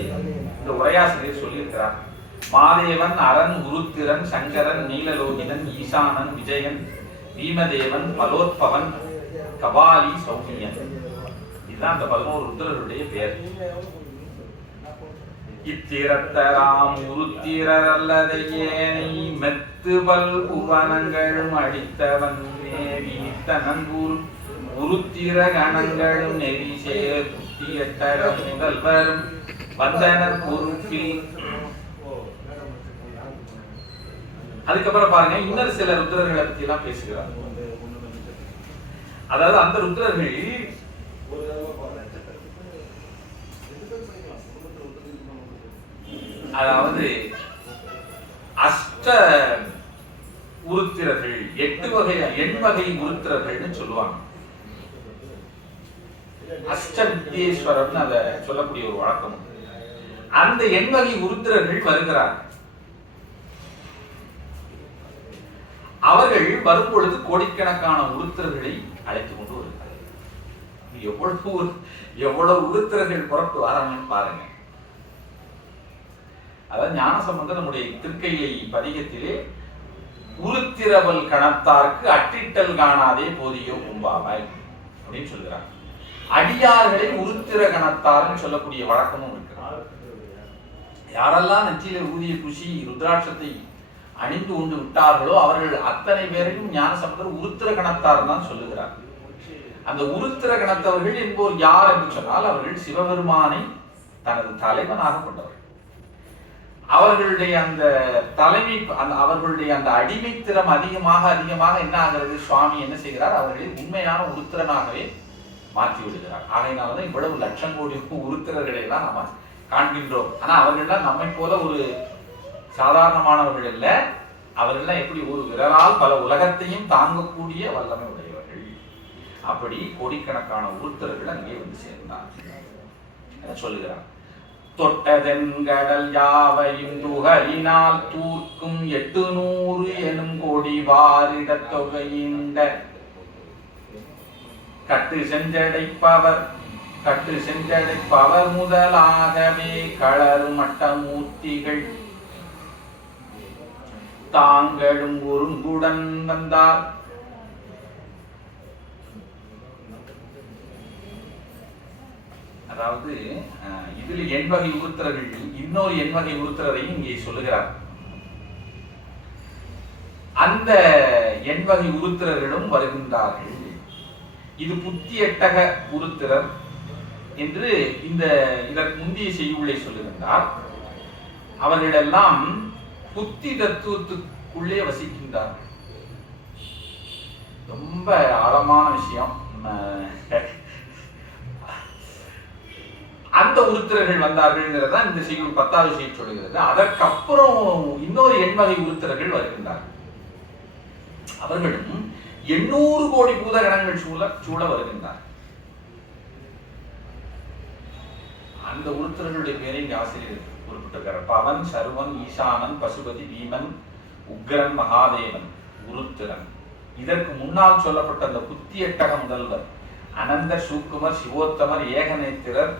இந்த உரையாசிரியர் சொல்லியிருக்கிறார். மாதேவன், அரண், உருத்திரன், சங்கரன், நீலலோகிதன், ஈசானன், விஜயன், பீமதேவன், பலோத்பவன், கபாலி, சௌமியன். இதுதான் அந்த 11 ருத்ரருடைய பேர். இத்திரத்தராம் உருத்திரர் அல்லது ஏனை மெத்துவல் புவனங்களும் அடித்தவன் மேவித்தனன்பூர் உருத்திர கணங்களும் நெறிசேர் புத்தியட்டர முதல்வரும் வந்தனர் பொறுப்பில். அதுக்கப்புறம் பாருங்க, இன்னொரு சில ருத்ரர்களை பத்தி எல்லாம் பேசுகிறார். அதாவது அந்த ருத்ரர்கள் அதாவது அஷ்ட உருத்திரர்கள், 8 வகை எண்வகை உருத்திரர்கள் சொல்லுவாங்க. அஷ்ட வித்யேஸ்வரன் அத சொல்லக்கூடிய ஒரு வழக்கம். அந்த எண்வகை உருத்திரர்கள் வருகிறார். அவர்கள் வரும்பொழுது கோடிக்கணக்கான உருத்திரர்களை அழைத்துக் கொண்டு வருகிறார். எவ்வளவு உருத்திரர்கள் புறப்பட்டு வராங்கன்னு பாருங்க. அதாவது ஞானசம்பந்தர் நம்முடைய திருக்கையை பதிகத்திலே உருத்திரவல் கணத்தார்க்கு அட்டிட்டல் காணாதே போதியோ கும்பாவாய் அப்படின்னு சொல்கிறார். அடியார்களை உருத்திர கணத்தார்னு சொல்லக்கூடிய வழக்கமும் இருக்கிறார். யாரெல்லாம் நெற்றியில ஊதிய குஷி ருத்ராட்சத்தை அணிந்து கொண்டு விட்டார்களோ அவர்கள் அத்தனை பேரையும் ஞானசம்பந்தர் உருத்திர கணத்தார் தான் சொல்லுகிறார். அந்த உருத்திர கணத்தவர்கள் என்போர் யார் என்று சொன்னால் அவர்கள் சிவபெருமானை தனது தலைவனாக கொண்டவர்கள். அவர்களுடைய அந்த தலைமை, அவர்களுடைய அந்த அடிமைத்திறம் அதிகமாக என்ன ஆகிறது, சுவாமி என்ன செய்கிறார், அவர்களை உண்மையான உருத்திரனாகவே மாற்றி விடுகிறார். ஆகையினாலதான் இவ்வளவு லட்சம் கோடி உருத்திரர்களை எல்லாம் நாம காண்கின்றோம். ஆனா அவர்கள்லாம் நம்மை போல ஒரு சாதாரணமானவர்கள் இல்ல. அவர்கள்லாம் எப்படி ஒரு விரலால் பல உலகத்தையும் தாங்கக்கூடிய வல்லமை உடையவர்கள். அப்படி கோடிக்கணக்கான உருத்திரர்கள் அங்கே வந்து சேர்ந்தார் சொல்லுகிறார். தொட்டதென்கடல் யாவையும் துகளினால் தூர்க்கும் 800 எனும் கோடி வாரிட தொகையிண்ட கட்டு செஞ்சடைப்பவர் முதலாகவே களறு மட்டமூர்த்திகள் தாங்களும் ஒருங்குடன் வந்தார். அதாவது இதில் எண்வகை உருத்திரர்கள் இன்னொரு எண்வகை உருத்திரரையும் இங்கே சொல்லுகிறார். அந்த எண்வகை உருத்திரர்களும் வருகின்றார்கள். இது புத்தி எட்டக உருத்திரர் என்று இதற்கு முந்தைய செய்யுளை சொல்லுகின்றார். அவர்களெல்லாம் புத்தி தத்துவத்துக்குள்ளே வசிக்கின்றார்கள். ரொம்ப ஆழமான விஷயம். அந்த உருத்திரர்கள் வந்தார்கள் இந்த செய்யுள் 10வது செய்யுள் சொல்லுகிறது. அதற்கப்புறம் இன்னொரு எண்வகை உருத்திரர்கள் வருகின்றார்கள். அவர்களும் 800 கோடி பூதகணங்கள் சூழ வருகின்றார். அந்த உருத்திரர்களுடைய பேரை இங்க ஆசிரியர் குறிப்பிட்டிருக்கிறார். பவன், சர்வன், ஈசானன், பசுபதி, பீமன், உக்ரன், மகாதேவன், உருத்திரன். இதற்கு முன்னால் சொல்லப்பட்ட அந்த புத்தி எட்டக முதல்வர் அனந்தர், சூக்குமர், சிவோத்தமர், ஏகநேத்திரர்,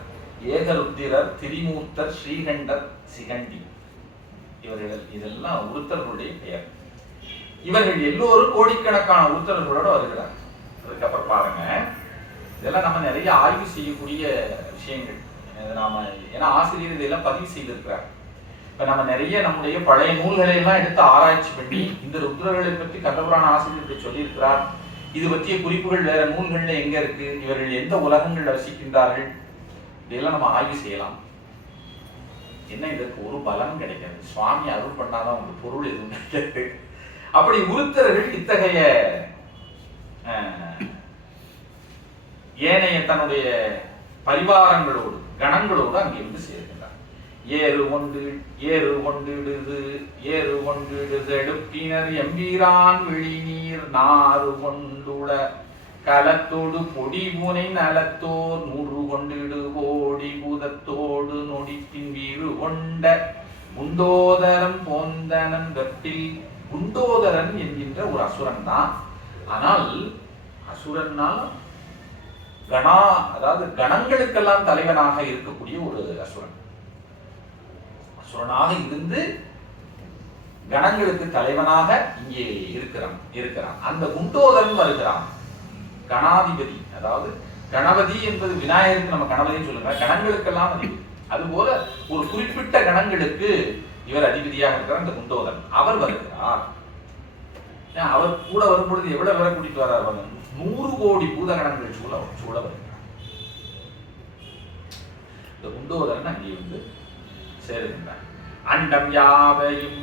ஏகருத்திரர், திரிமூர்த்தர், ஸ்ரீகண்டர், சிகண்டி, இவர்கள் இதெல்லாம் உருத்தர்களுடைய பெயர். இவர்கள் எல்லோரும் கோடிக்கணக்கான உருத்தர்களோடு வருகிறார். அதுக்கப்புறம் பாருங்க, இதெல்லாம் நம்ம நிறைய ஆய்வு செய்யக்கூடிய விஷயங்கள். ஏன்னா ஆசிரியர் இதெல்லாம் பதிவு செய்திருக்கிறார். இப்ப நம்ம நிறைய நம்முடைய பழைய நூல்களை எல்லாம் எடுத்து ஆராய்ச்சி பண்ணி இந்த ருத்ரர்களை பற்றி கந்தபுராண ஆசிரியர் சொல்லியிருக்கிறார். இது பற்றிய குறிப்புகள் வேற நூல்கள்ல எங்க இருக்கு, இவர்கள் எந்த உலகங்கள் வசிக்கின்றார்கள், இதெல்லாம் நம்ம ஆய்வு செய்யலாம். என்ன, இதற்கு ஒரு பலன் கிடைக்காது. சுவாமி அருள் பண்ணாதான் உங்களுக்கு பொருள் எதுவும் கிடைக்காது. அப்படி உருத்தர்கள் இத்தகைய ஏனைய தன்னுடைய பரிவாரங்களோடு கணங்களோடு அங்கே இருந்து சேர்க்கின்றார். ஏறு கொண்டிடுது எடுப்பினர் எம்பீரான் விழிநீர் நாறு கொண்டுள கலத்தோடு பொடி பூனை நலத்தோர் 100 கொண்டிடு ஓடி பூதத்தோடு நொடிப்பின் வீறு கொண்ட குண்டோதரன் போந்தனன் வெப்பில். குண்டோதரன் என்கின்ற ஒரு அசுரன் தான். ஆனால் அசுரனால் அதாவது கணங்களுக்கெல்லாம் தலைவனாக இருக்கக்கூடிய ஒரு அசுரனாக இருந்து கணங்களுக்கு தலைவனாக இங்கே இருக்கிறான். அந்த குண்டோதரன் வருகிறான். கணாதிபதி, அதாவது கணபதி என்பது விநாயகருக்கு நம்ம கணபதினு சொல்லுங்க, கணங்களுக்கெல்லாம் அதிபதி. அதுபோல ஒரு குறிப்பிட்ட கணங்களுக்கு இவர் அதிபதியாக இருக்கிறார். இந்த குண்டோதரன் அவர் வருகிறார். அவர் கூட வரும்பொழுது எவ்வளவு பேரை கூட்டிட்டு வர்றார்? 100 கோடி பூதகணங்கள் சூழ வருகிறார். இந்த குண்டோதரன் அங்கே வந்து சேருகின்றார். அண்டம் யாவையும்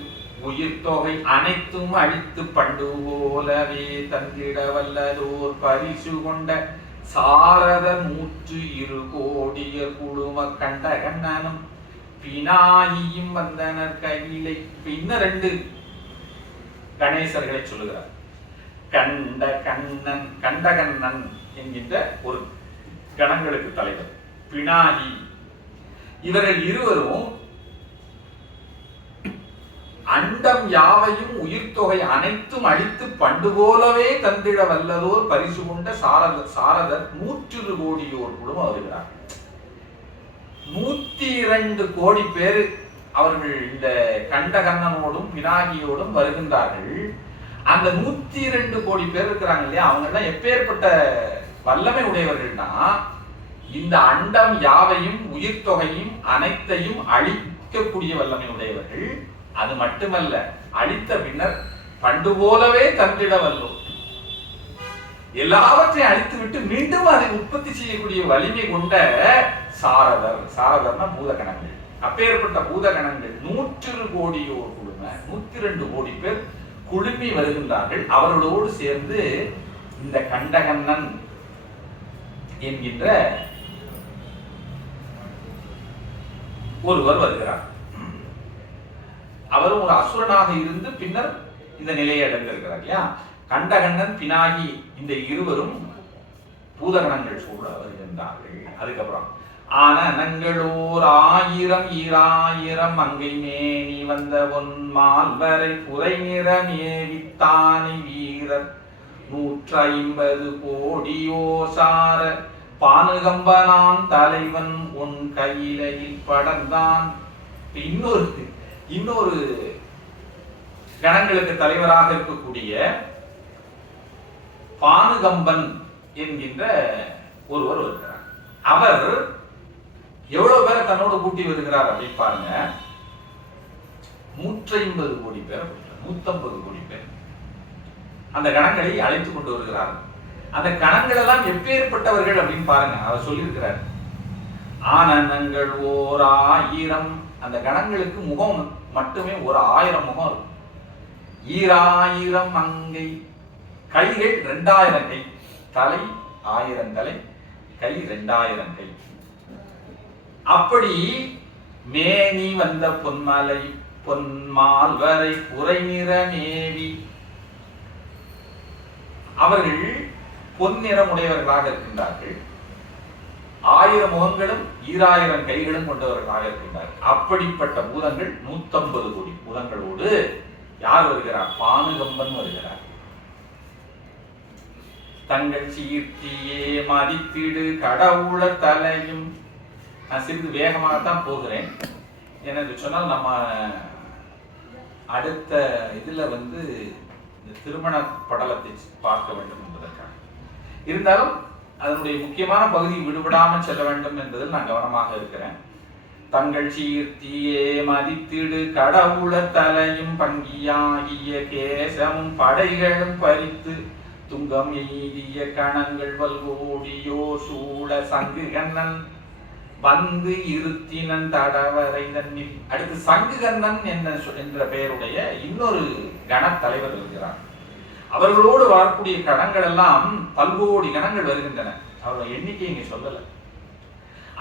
உயிர் தொகை அனைத்தும் அழித்து பண்டு போலவே தந்திட வல்லதோர் பரிசு கொண்ட சாரத 102 கோடியர் குழும கண்ட கண்ணனும் பினாயியும் வந்தனர் கையிலை. இன்ன 2 கணேசர்களை சொல்லுகிறார். கண்டகண்ணன் என்கின்ற ஒரு கணங்களுக்கு தலைவர், பினாயி. இவர்கள் இருவரும் அண்டம் யாவையும் உயிர் தொகை அனைத்தும் அழித்து பண்டு போலவே தந்திட வல்லதோர் பரிசு கொண்ட சாரதர் 102 கோடியோர் குழுமம் வருகிறார். 102 கோடி பேர் அவர்கள் இந்த கண்டகண்ணனோடும் பினாகியோடும் வருகின்றார்கள். அந்த 102 கோடி பேர் இருக்கிறாங்க இல்லையா, அவங்க எல்லாம் எப்பேற்பட்ட வல்லமை உடையவர்கள்னா, இந்த அண்டம் யாவையும் உயிர் தொகையும் அனைத்தையும் அழிக்கக்கூடிய வல்லமை உடையவர்கள். அது மட்டுமல்ல, அழித்த பின்னர் பண்டு போலவே தந்திட வல்லோம். எல்லாவற்றையும் அழித்து விட்டு மீண்டும் அதை உற்பத்தி செய்யக்கூடிய வலிமை கொண்ட சாரதர்னா பூதகணங்கள். அப்பேற்பட்ட பூதகணங்கள் 102 கோடியோர் குழும 102 கோடி பேர் குழுமி வருகின்றார்கள். அவர்களோடு சேர்ந்து இந்த கண்டகண்ணன் என்கின்ற ஒருவர் வருகிறார். அவரும் ஒரு அசுரனாக இருந்து பின்னர் இந்த நிலையை அடைந்திருக்கிறார் இல்லையா. கண்டகண்ணன் பினாகி இந்த இருவரும் பூதகணங்கள் சூழ வருகின்றார்கள். அதுக்கப்புறம் ஆனங்களோர் 1000 ஈராயிரம் அங்கை மேனி வந்த ஒன் மால்வரை புரை நிறமேவித்தானை வீரர் 150 கோடியோ சார பானுகம்பனான் தலைவன் உன் கையிலையில் படர்ந்தான். இன்னொரு கணங்களுக்கு தலைவராக இருக்கக்கூடிய பானுகம்பன் என்கின்ற ஒருவர் வருகிறார். அவர் எவ்வளவு பேரை தன்னோடு கூட்டி வருகிறார் அப்படின்னு பாருங்க. 150 கோடி பேர், 150 கோடி பேர் அந்த கணங்களை அழைத்துக் கொண்டு வருகிறார். அந்த கணங்கள் எல்லாம் எப்பேற்பட்டவர்கள் அப்படின்னு பாருங்க. அவர் சொல்லியிருக்கிறார், ஆனந்தங்கள் 1000. அந்த கணங்களுக்கு முகம் மட்டுமே 1000 முகம் இருக்கும். 1000 அங்கை, கைகள் 2000 கை, தலை 1000 தலை, கை 2000 கை. அப்படி மேனி வந்த பொன்மலை பொன்மால் வரை குறை நிற மேவி, அவர்கள் பொன்னிறம் உடையவர்களாக இருக்கின்றார்கள். 1000 முகங்களும் 2000 கைகளும் கொண்டவர்களாக இருக்கின்றார்கள். அப்படிப்பட்ட பூதங்கள் 150 கோடி பூதங்களோடு யார் வருகிறார்? பானுகம்பன் வருகிறார். தங்கள் சீர்த்தியே மதித்திடு கடவுள தலையும். நான் சிறிது வேகமாகத்தான் போகிறேன். எனக்கு சொன்னால் நம்ம அடுத்த இதுல இந்த திருமண படலத்தை பார்க்க வேண்டும் என்பதற்காக. இருந்தாலும் அதனுடைய முக்கியமான பகுதி விடுபடாமல் செல்ல வேண்டும் என்பதில் நான் கவனமாக இருக்கிறேன். தங்கள் சீர்த்தியே மதித்திடு கடவுள தலையும் பங்கியாகிய கேசமும் படைகளும் பறித்து துங்கம் எய்திய கணங்கள் வல்கோடியோ சூழ சங்கு கண்ணன் வந்து இருத்தினன் தடவரை தன்னில். அடுத்து சங்கு கண்ணன் என்ற பெயருடைய இன்னொரு கணத்தலைவர் இருக்கிறார். அவர்களோடு வரக்கூடிய கணங்கள் எல்லாம் பல்கோடி கணங்கள் வருகின்றன. அவர்கள் எண்ணிக்கை இங்கே சொல்லல.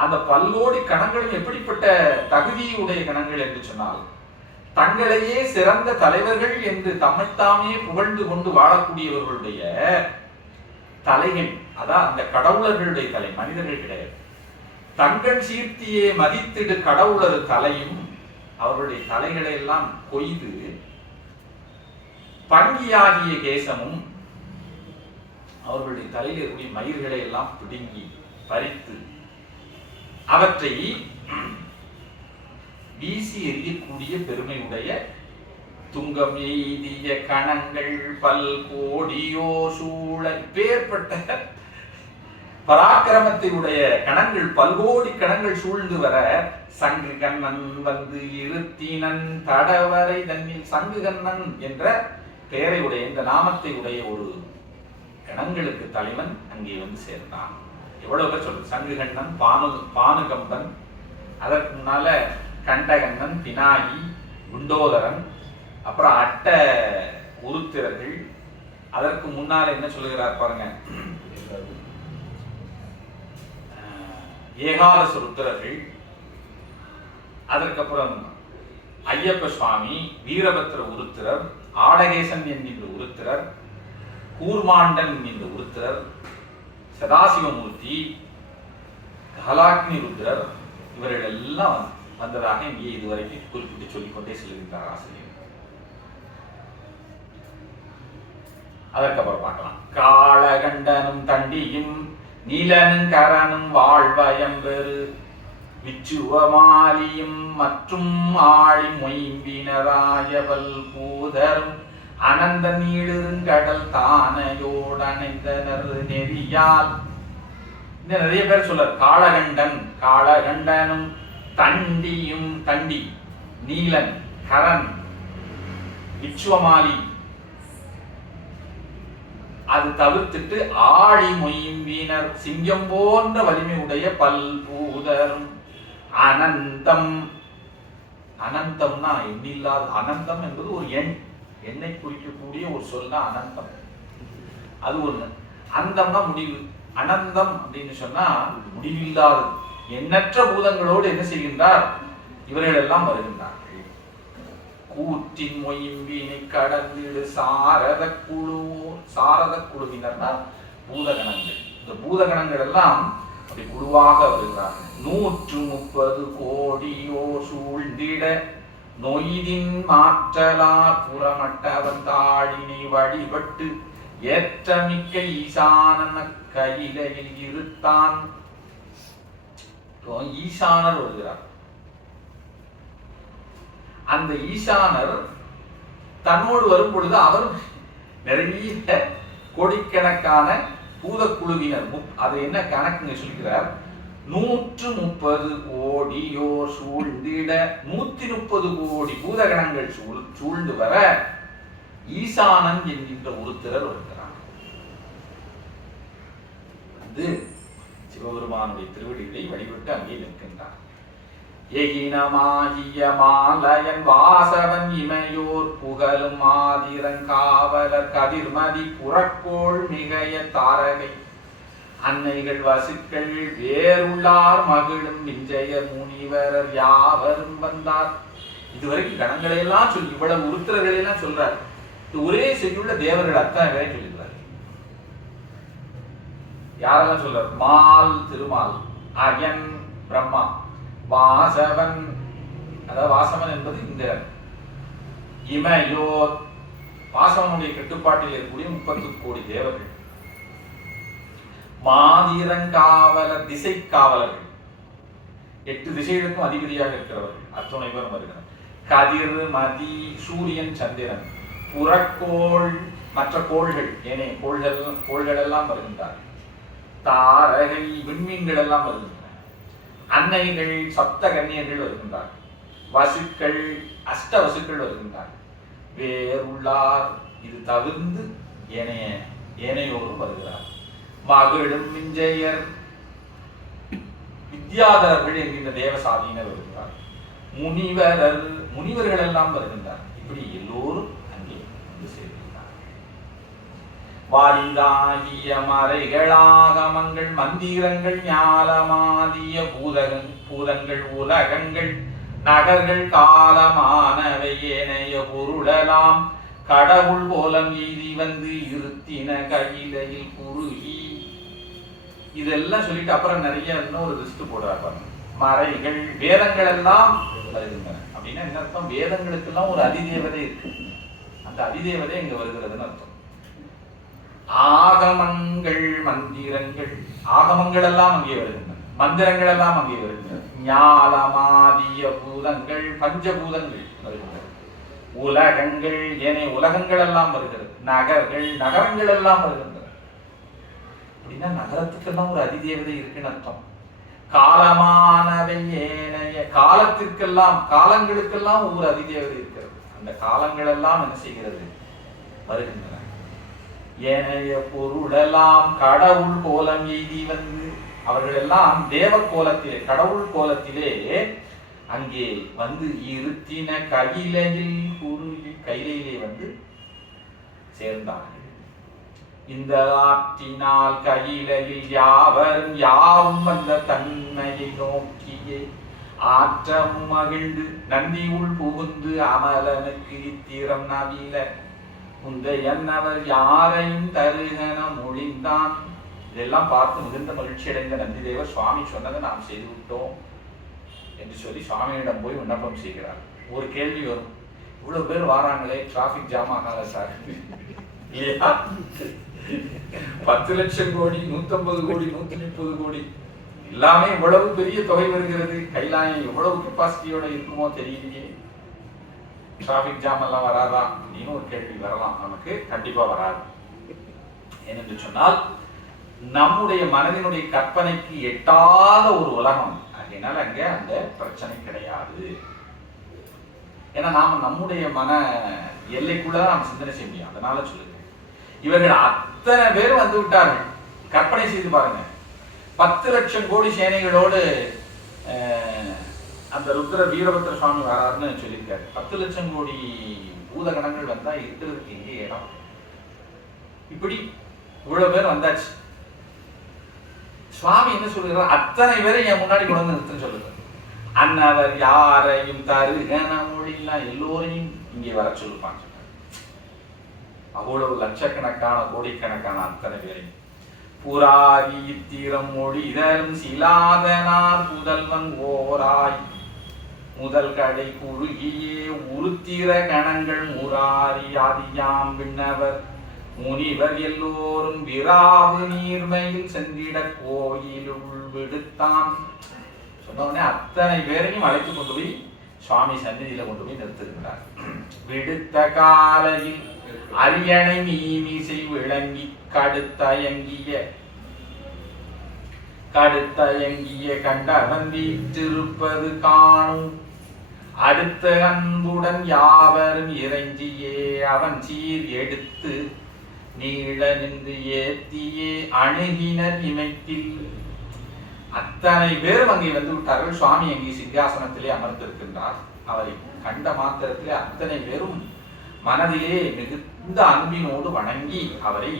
அந்த பல்கோடி கணங்களும் எப்படிப்பட்ட தகுதியுடைய கணங்கள் என்று சொன்னால், தங்களையே சிறந்த தலைவர்கள் என்று தம்மைத்தாமே புகழ்ந்து கொண்டு வாழக்கூடியவர்களுடைய தலைகள், அதான் அந்த கடவுளர்களுடைய தலை, மனிதர்கள் கிடையாது. தங்கள் சீர்த்தியே மதித்திடு கடவுளர் தலையும் அவர்களுடைய தலைகளை எல்லாம் கொய்து பங்கியாகிய கேசமும் அவர்களுடைய தலையில் இருக்கக்கூடிய மயிர்களை எல்லாம் பிடுங்கி பறித்து அவற்றை வீசி எறியக்கூடிய பெருமையுடைய துங்கம் எய்திய கணங்கள் பல்கோடியோ சூழ. பேர்பட்ட பராக்கிரமத்தினுடைய கணங்கள், பல்கோடி கணங்கள் சூழ்ந்து வர சங்கு கண்ணன் வந்து இருத்தினன் தடவரை தன்னில். சங்கு கண்ணன் என்ற பெயரை உடைய, இந்த நாமத்தை உடைய ஒரு கணங்களுக்கு தலைவன் அங்கே சேர்ந்தான். எவ்வளவு பேர் சொல்றது? சங்கு கண்ணன், பானுகம்பன், அதற்கு முன்னால கண்டகண்ணன், பினாயி, குண்டோதரன், அப்புறம் அட்ட உருத்திரர்கள். அதற்கு முன்னால என்ன சொல்லுகிறார் பாருங்க, ஏகாதச ருத்திரர்கள். அதற்கப்புறம் ஐயப்ப சுவாமி, வீரபத்ர உருத்திரர், ஆடகேசன் என்கின்ற உருத்திரர், கூர்மாண்டன் என்கின்ற உருத்திரர், சதாசிவமூர்த்தி, கலாக்னி ருத்ரர், இவர்கள் எல்லாம் வந்ததாக இங்கே இதுவரைக்கும் குறிப்பிட்டு சொல்லிக்கொண்டே செல்கின்றார் ஆசிரியர். அதற்கப்புறம் பார்க்கலாம். காளகண்டனும் தண்டியும் நீலனும் கரனும் வாழ்வயம்பெரு விச்சுவமாலியும் மற்றும் ஆழி மொயம்பினராயவல் பூதரும் அனந்த நீழுங்கடல் தானையோடு அணைந்தனர் நெறியால். இந்த நிறைய பேர் சொல்றார். காளகண்டன், காளகண்டனும் தண்டியும், தண்டி, நீலன், கரன், விச்சுவமாலி, அது தவிர்த்துட்டு ஆழி மொயம்பினர், சிங்கம் போன்ற வலிமை உடைய பல்பூதரும் அனந்தம். அனந்தம்னா எண்ணில்லாத. அனந்தம் என்பது ஒரு எண்ணை குறிக்கக்கூடிய ஒரு சொல் தான் அனந்தம். அது ஒண்ணு. அந்தம்னா முடிவு. அனந்தம் அப்படின்னு சொன்னா முடிவில்லாதது. எண்ணற்ற பூதங்களோடு என்ன செய்கின்றார்? இவர்கள் எல்லாம் வருகின்றார்கள். கூற்றின் மொயம்பினை கடந்திடு சாரத குழு. சாரத குழுவினர்னா பூதகணங்கள். இந்த பூதகணங்கள் எல்லாம் அப்படி குழுவாக வருகிறார்கள். 130 கோடியோ சூழ்ந்திட நொய்தின் மாற்றலா புறமட்டவன் தாழினை வழிபட்டு ஏற்றமிக்க ஈசானன கையிலையில் இருத்தான். ஈசானர் வருகிறார். அந்த ஈசானர் தன்னோடு வரும் பொழுது அவர் நிறைய கோடிக்கணக்கான பூதக்குழுவினர், அது என்ன கணக்குங்க சொல்கிறார், 130 கோடியோர் சூழ்ந்திட 130 கோடி பூதகணங்கள் சூழ்ந்து வர ஈசானன் என்கின்ற ஒருத்தர் வருகிறார். வந்து சிவபெருமானுடைய திருவடிகளை வழிபட்டு அங்கே நிற்கின்றார். எகினமாகிய மாலயன் வாசவன் இமையோர் புகழும் ஆதிரங்காவலர் கதிர்மதி புறக்கோள் மிகைய தாரகை அன்னைகள் வசுக்கள் வேறுள்ளார் மகிழும் விஞ்சய முனிவரர் யாவரும் வந்தார். இதுவரைக்கும் கணங்களை எல்லாம் சொல்லி இவ்வளவு உருத்திரர்களை எல்லாம் சொல்றார். ஒரே செய்யுள்ள தேவர்கள் அத்தனை பேரை சொல்லிடுறார். யாரெல்லாம் சொல்றார்? மால் திருமால், அயன் பிரம்மா, வாசவன், அதாவது வாசவன் என்பது இந்த இமையோர், வாசவனுடைய கட்டுப்பாட்டில் இருக்கக்கூடிய 30 கோடி தேவர்கள், மாதிரங்காவலர் திசை காவலர்கள், 8 திசைகளுக்கும் அதிபதியாக இருக்கிறவர்கள் அத்துணை பேரும் வருகிறார். கதிர் மதி சூரியன் சந்திரன், புறக்கோள் மற்ற கோள்கள், ஏனைய கோள்கள் எல்லாம் வருகின்றார். தாரகை விண்மீன்கள் எல்லாம் வருகின்றன. அன்னைகள் சப்த கன்னியர்கள் வருகின்றார். வசுக்கள் அஷ்ட வசுக்கள் வருகின்றார். வேறுள்ளார், இது தவிர்ந்து ஏனையோரும் வருகிறார். மகிழும் விஞ்சையர் வித்யாதரர்கள் என்கின்ற தேவசாதியினர் வருகிறார். முனிவர்கள் எல்லாம் வருகின்றார். இப்படி எல்லோரும் அங்கே வந்து சேர்க்கின்றார். வாரிதாகிய மறைகளாகமங்கள் மந்திரங்கள் ஞாலமாதிய பூதங்கள் உலகங்கள் நகர்கள் காலமானவை ஏனைய பொருளலாம் கடவுள் போலம் எய்தி வந்து இருத்தின கையிலையில் குறுகி. இதெல்லாம் சொல்லிட்டு அப்புறம் நிறைய இன்னொரு லிஸ்ட் போடுறாரு. மறைகள் வேதங்கள் எல்லாம் வருகின்றன அப்படின்னா என்ன அர்த்தம்? வேதங்களுக்கெல்லாம் ஒரு அதிதேவதை இருக்கு. அந்த அதிதேவதை இங்க வருகிறதுன்னு அர்த்தம். ஆகமங்கள் மந்திரங்கள், ஆகமங்கள் எல்லாம் அங்கே வருகின்றன, மந்திரங்கள் எல்லாம் அங்கே வருகின்றன. ஞாலமாதிய பூதங்கள் பஞ்சபூதங்கள் வருகின்றன. உலகங்கள் ஏனைய உலகங்கள் எல்லாம் வருகிறது. நகரங்கள் எல்லாம் வருகின்றன. அப்படின்னா நகரத்துக்கெல்லாம் ஒரு அதிதேவதை இருக்குன்னு அர்த்தம். காலமானவை ஏனைய காலங்களுக்கெல்லாம் ஒரு அதிதேவதை இருக்கிறது. அந்த காலங்கள் எல்லாம் என்ன செய்கிறது? வருகின்றன. ஏனைய பொருளெல்லாம் கடவுள் கோலம் எய்தி வந்து, அவர்கள் எல்லாம் தேவ கோலத்திலே கடவுள் கோலத்திலே அங்கே வந்து இருத்தின கையிலையில் கையிலே வந்து சேர்ந்தார்கள். இந்த ஆற்றினால் கையிலையில் யாவும் வந்த தன்மையை நோக்கியே ஆற்றம் மகிழ்ந்து நந்தி உள் புகுந்து அமலனுக்கு இத்திரம் நவீல முந்தையன்னவர் யாரையும் தருகன மொழிந்தான். இதெல்லாம் பார்த்து மிகுந்த மகிழ்ச்சி அடைந்த நந்தி தேவர் சுவாமி சொன்னதை நாம் செய்து விட்டோம் என்று சொல்லி சுவாமியிடம் போய் விண்ணப்பம் செய்கிறார். ஒரு கேள்வி வரும், இவ்வளவு பேர் வாராங்களே, டிராபிக் ஜாம் ஆகல சார் இல்லையா? 10 லட்சம் கோடி, 150 கோடி, 130 கோடி எல்லாமே இவ்வளவு பெரிய தொகை வருகிறது. கைலாயம் எவ்வளவு கெப்பாசிட்டியோட இருக்குமோ தெரியலையே, டிராபிக் ஜாம் எல்லாம் வராதா அப்படின்னு ஒரு கேள்வி வரலாம். நமக்கு கண்டிப்பா வராது. ஏனென்று சொன்னால் நம்முடைய மனதினுடைய கற்பனைக்கு எட்டாத ஒரு உலகம். அதனால அங்க அந்த பிரச்சனை கிடையாது. ஏன்னா நாம நம்முடைய மன எல்லைக்குள்ள நாம் சிந்தனை செய்ய முடியும். அதனால சொல்லுங்க, இவர்கள் அத்தனை பேர் வந்து விட்டார்கள். கற்பனை செய்து பாருங்க, 10 லட்சம் கோடி சேனைகளோடு அந்த ருத்ர வீரபத்ர சுவாமி வராருன்னு சொல்லியிருக்காரு. 10 லட்சம் கோடி பூதகணங்கள் வந்தா இருக்கிறதுக்கு எங்கே இடம்? இப்படி இவ்வளவு பேர் வந்தாச்சு. சுவாமி என்ன சொல்லுகிறார்? அத்தனை பேரை என் முன்னாடி கொண்டு வந்து நிறுத்துன்னு சொல்லுங்க. அன்னவர் யாரையும் தருகன மொழிலாம் எல்லோரையும் இங்கே வர சொல்லுப்பான்னு சொல்றாரு. அவ்வளவு லட்சக்கணக்கான கோடிக்கணக்கான அத்தனை பேரையும் புராரி தீரம் மொழி இதழும் சிலாதனார் புதல்வன் ஓராய் முதல் கடை குறுகியே உருத்திர கணங்கள் முராரி ஆதியாம் விண்ணவர் முனிவர் எல்லோரும் விராவு நீர்மையில் சென்றிட கோயிலுள் விடுத்தான். சொன்ன உடனே அத்தனை பேரையும் அழைத்து கொண்டு போய் சுவாமி சந்நிதியில கொண்டு போய் நிறுத்திருக்கிறார். விடுத்த காலையில் அரியணை மீமிசை விளங்கி கடுத்தயங்கிய கண்டவன் வீற்றிருப்பது காணும். அடுத்த அன்புடன் யாவரும் இறைஞ்சியே அவன் சீர் எடுத்து நீள நின்று ஏத்தியே அணுகினர் இமைத்தில். அத்தனை பேரும் அங்கே வந்து விட்டார்கள். சுவாமி அங்கே சிங்காசனத்திலே அமர்ந்திருக்கின்றார். அவரை கண்ட மாத்திரத்திலே அத்தனை பேரும் மனதிலே மிகுந்த அன்பினோடு வணங்கி அவரை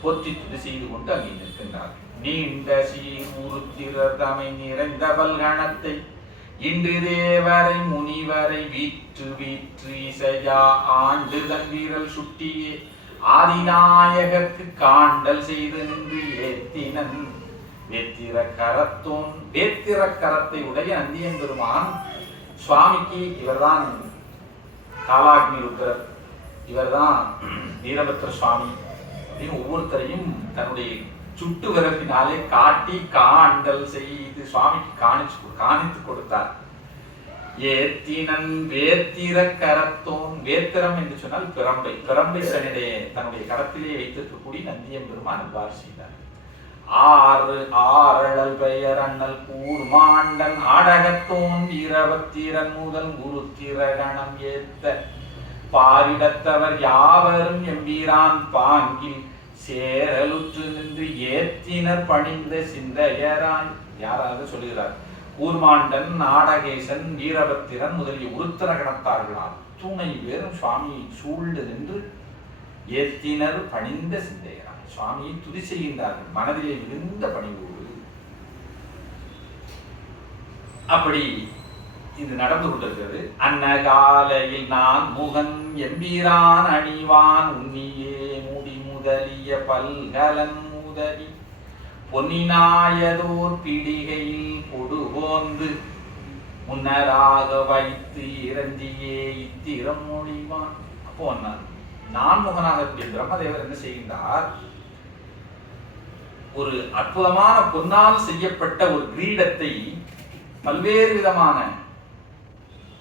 போற்றி துதி செய்து கொண்டு அங்கே நிற்கின்றார். நீண்ட சீர்முறுத்திரர் தமை நிறைந்த பல்கணத்தை இன்று தேவரை முனிவரை வீற்று வீற்று இசையா ஆண்டு தன்வீரல் சுட்டியே ஆதிநாயகர்க்கு காண்டல் செய்து நின்று ஏத்தினன். வேத்திர கரத்தை உடைய நந்தியம் பெருமான் சுவாமிக்கு இவர்தான் காலாக்னி ருத்ரர், இவர்தான் வீரபத்ர சுவாமி அப்படின்னு ஒவ்வொருத்தரையும் தன்னுடைய சுட்டு விரப்பினாலே காட்டி காண்டல் செய்து சுவாமிக்கு காணித்து கொடுத்தார். ஏத்தினன் வேத்திர கரத்தோன். வேத்திரம் என்று சொன்னால் பிரம்பை தன்னுடைய கரத்திலே வைத்திருக்கக்கூடிய நந்தியம் பெருமான் இவ்வாறு செய்தார். ஆறழல் பெயர் அண்ணல் கூர்மாண்டன் ஆடகத்தோன் வீரபத்திரன் முதல் குருத்திரகணம் ஏத்த பாரிடத்தவர் யாவரும் எம்பீரான் பாங்கில் சேரலுற்று நின்று ஏத்தினர் பணிந்த சிந்தையராய். யாராவது சொல்லுகிறார். கூர்மாண்டன், நாடகேசன், வீரபத்திரன் முதலிய உருத்திர கணத்தார்களால் துணை பேரும் சுவாமியை சூழ்ந்து நின்று ஏத்தினர் பணிந்த சிந்தையராய் சுவாமியை துதி செய்கின்றார்கள் மனதிலே மிகுந்த பணிவோடு. அப்படி இது நடந்து கொண்டிருக்கிறது. அன்னகாலையில் நான் முகன் எம்பீரான் அணிவான் உன்னியே முடி முதலிய பல்கலன் முதலி பொன்னினாயதோர் பிடிகையில் கொடுவோந்து முன்னராக வைத்து இறந்தியே இத்திரம் மொழிவான். அப்போ நான் முகனாக பிரம்மதேவர் என்ன செய்கின்றார்? ஒரு அற்புதமான பொன்னால் செய்யப்பட்ட ஒரு கிரீடத்தை, பல்வேறு விதமான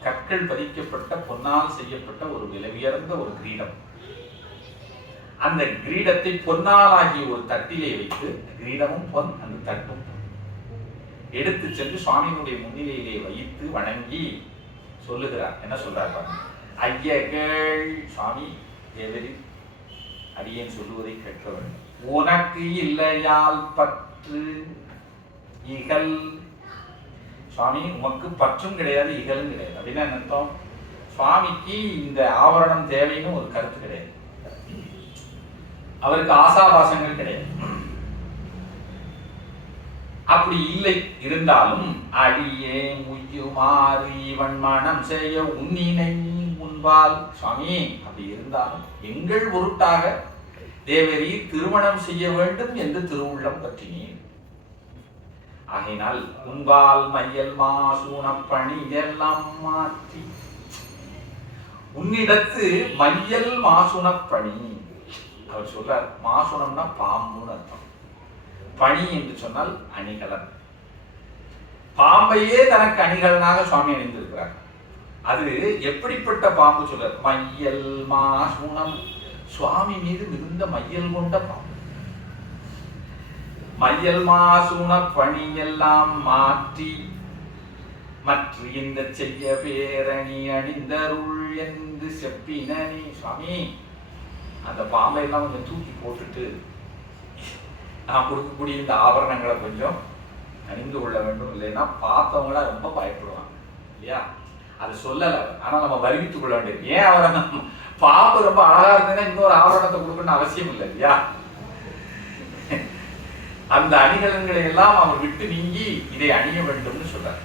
கற்கள் பதிக்கப்பட்ட பொன்னால் செய்யப்பட்ட ஒரு விலை உயர்ந்த ஒரு கிரீடம். அந்த கிரீடத்தை பொன்னாலாகிய ஒரு தட்டிலே வைத்து, கிரீடமும் பொன் அந்த தட்டும் எடுத்து சென்று சுவாமியினுடைய முன்னிலையிலே வைத்து வணங்கி சொல்லுகிறார். என்ன சொல்றார் பாருங்க. ஐயகள் சுவாமி தேவரி அடியேன் சொல்லுவதை கேட்க வேண்டும். உனக்கு இல்லையால் பற்று இகல். சுவாமி உமக்கு பற்றும் கிடையாது, இகலும் கிடையாது. அப்படின்னா என்ன அர்த்தம்? சுவாமிக்கு இந்த ஆவரணம் தேவைன்னு ஒரு கருத்து கிடையாது. அவருக்கு ஆசாபாசங்கள் கிடையாது. அப்படி இல்லை. இருந்தாலும் அடியே முய்யுமாறு இவன் மனம் செய்ய உன்னினை முன்பால். சுவாமி அப்படி இருந்தாலும் எங்கள் பொருட்டாக தேவரி திருமணம் செய்ய வேண்டும் என்று திருவுள்ளம் பற்றினேன். ஆகையினால் உன்பால் மையல் மாசூனம் பணி எல்லாம் மாற்றி உன்னிடத்து மையல் மாசுணப் பணி. அவர் சொல்றார், மாசுணம்னா பாம்புன்னு அர்த்தம். பணி என்று சொன்னால் அணிகலன். பாம்பையே தனக்கு அணிகலனாக சுவாமி அணிந்திருக்கிறார். அது எப்படிப்பட்ட பாம்பு சொல்றார்? மையல் மாசுணம். சுவாமி மீது மிகுந்த மையல் கொண்ட பாம்பு. மையல் மாசுண பணி எல்லாம் மாற்றி மற்ற இந்த செய்ய பேரணி அணிந்தருள் என்று செப்பினி. சுவாமி அந்த பாம்பை எல்லாம் கொஞ்சம் தூக்கி போட்டுட்டு நான் கொடுக்கக்கூடிய இந்த ஆபரணங்களை கொஞ்சம் அணிந்து கொள்ள வேண்டும். இல்லைன்னா பார்த்தவங்கள ரொம்ப பயப்படுவாங்க இல்லையா? அது சொல்லலை, ஆனா நம்ம வருவித்துக் கொள்ள வேண்டியது. ஏன் ஆபரணம்? பாம்பு ரொம்ப அழகா இருந்ததுன்னா இன்னொரு ஆபரணத்தை கொடுக்கணும்னு அவசியம் இல்லை இல்லையா? அந்த அணிகலன்களை எல்லாம் அவர் விட்டு நீங்கி இதை அணிய வேண்டும்னு சொல்றார்.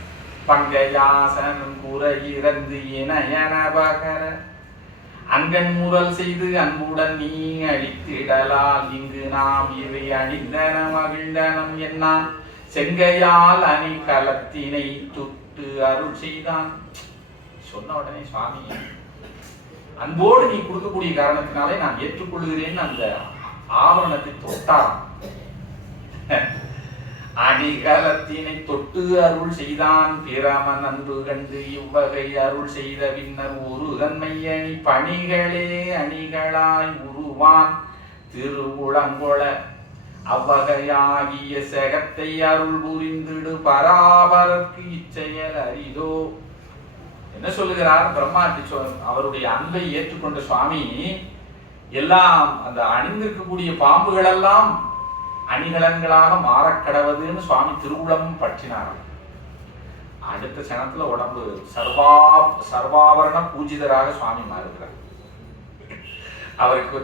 பங்கையாசனம் கூற இறந்து என பகர அங்கன் முரல் செய்து அன்புடன் நீ அழித்திடலால் இங்கு நாம் இவை அணிந்தன மகிழ்ந்தனம் என்னான் செங்கையால் அணி கலத்தினை துட்டு அருள் செய்தான். சொன்ன உடனே சுவாமி அன்போடு நீ கொடுக்கக்கூடிய காரணத்தினாலே நான் ஏற்றுக்கொள்கிறேன்னு அந்த ஆவரணத்தை தொட்டார். அடிகலத்தினை தொட்டு அருள் செய்தான் பிரமன் அன்பு கண்டு இவ்வகை அருள் செய்த பின்னர் ஒரு தன்மையணி பணிகளே அணிகளாய் உருவான் திருவுளங்கொள அவ்வகையாகிய செகத்தை அருள் புரிந்திடு பராபரக்கு இச்செயல் அரிதோ. என்ன சொல்லுகிறார் பிரம்மாட்டி? அவருடைய அன்பை ஏற்றுக்கொண்ட சுவாமி எல்லாம் அந்த அணிந்திருக்கக்கூடிய பாம்புகள் எல்லாம் அணிகலன்களாக மாறக்கடவுதுன்னு சுவாமி திருவுளம் பற்றினார். அடுத்த சனத்துல உடம்பு சர்வாபரண பூஜிதராக சுவாமி மாறுகிறார். அவருக்கு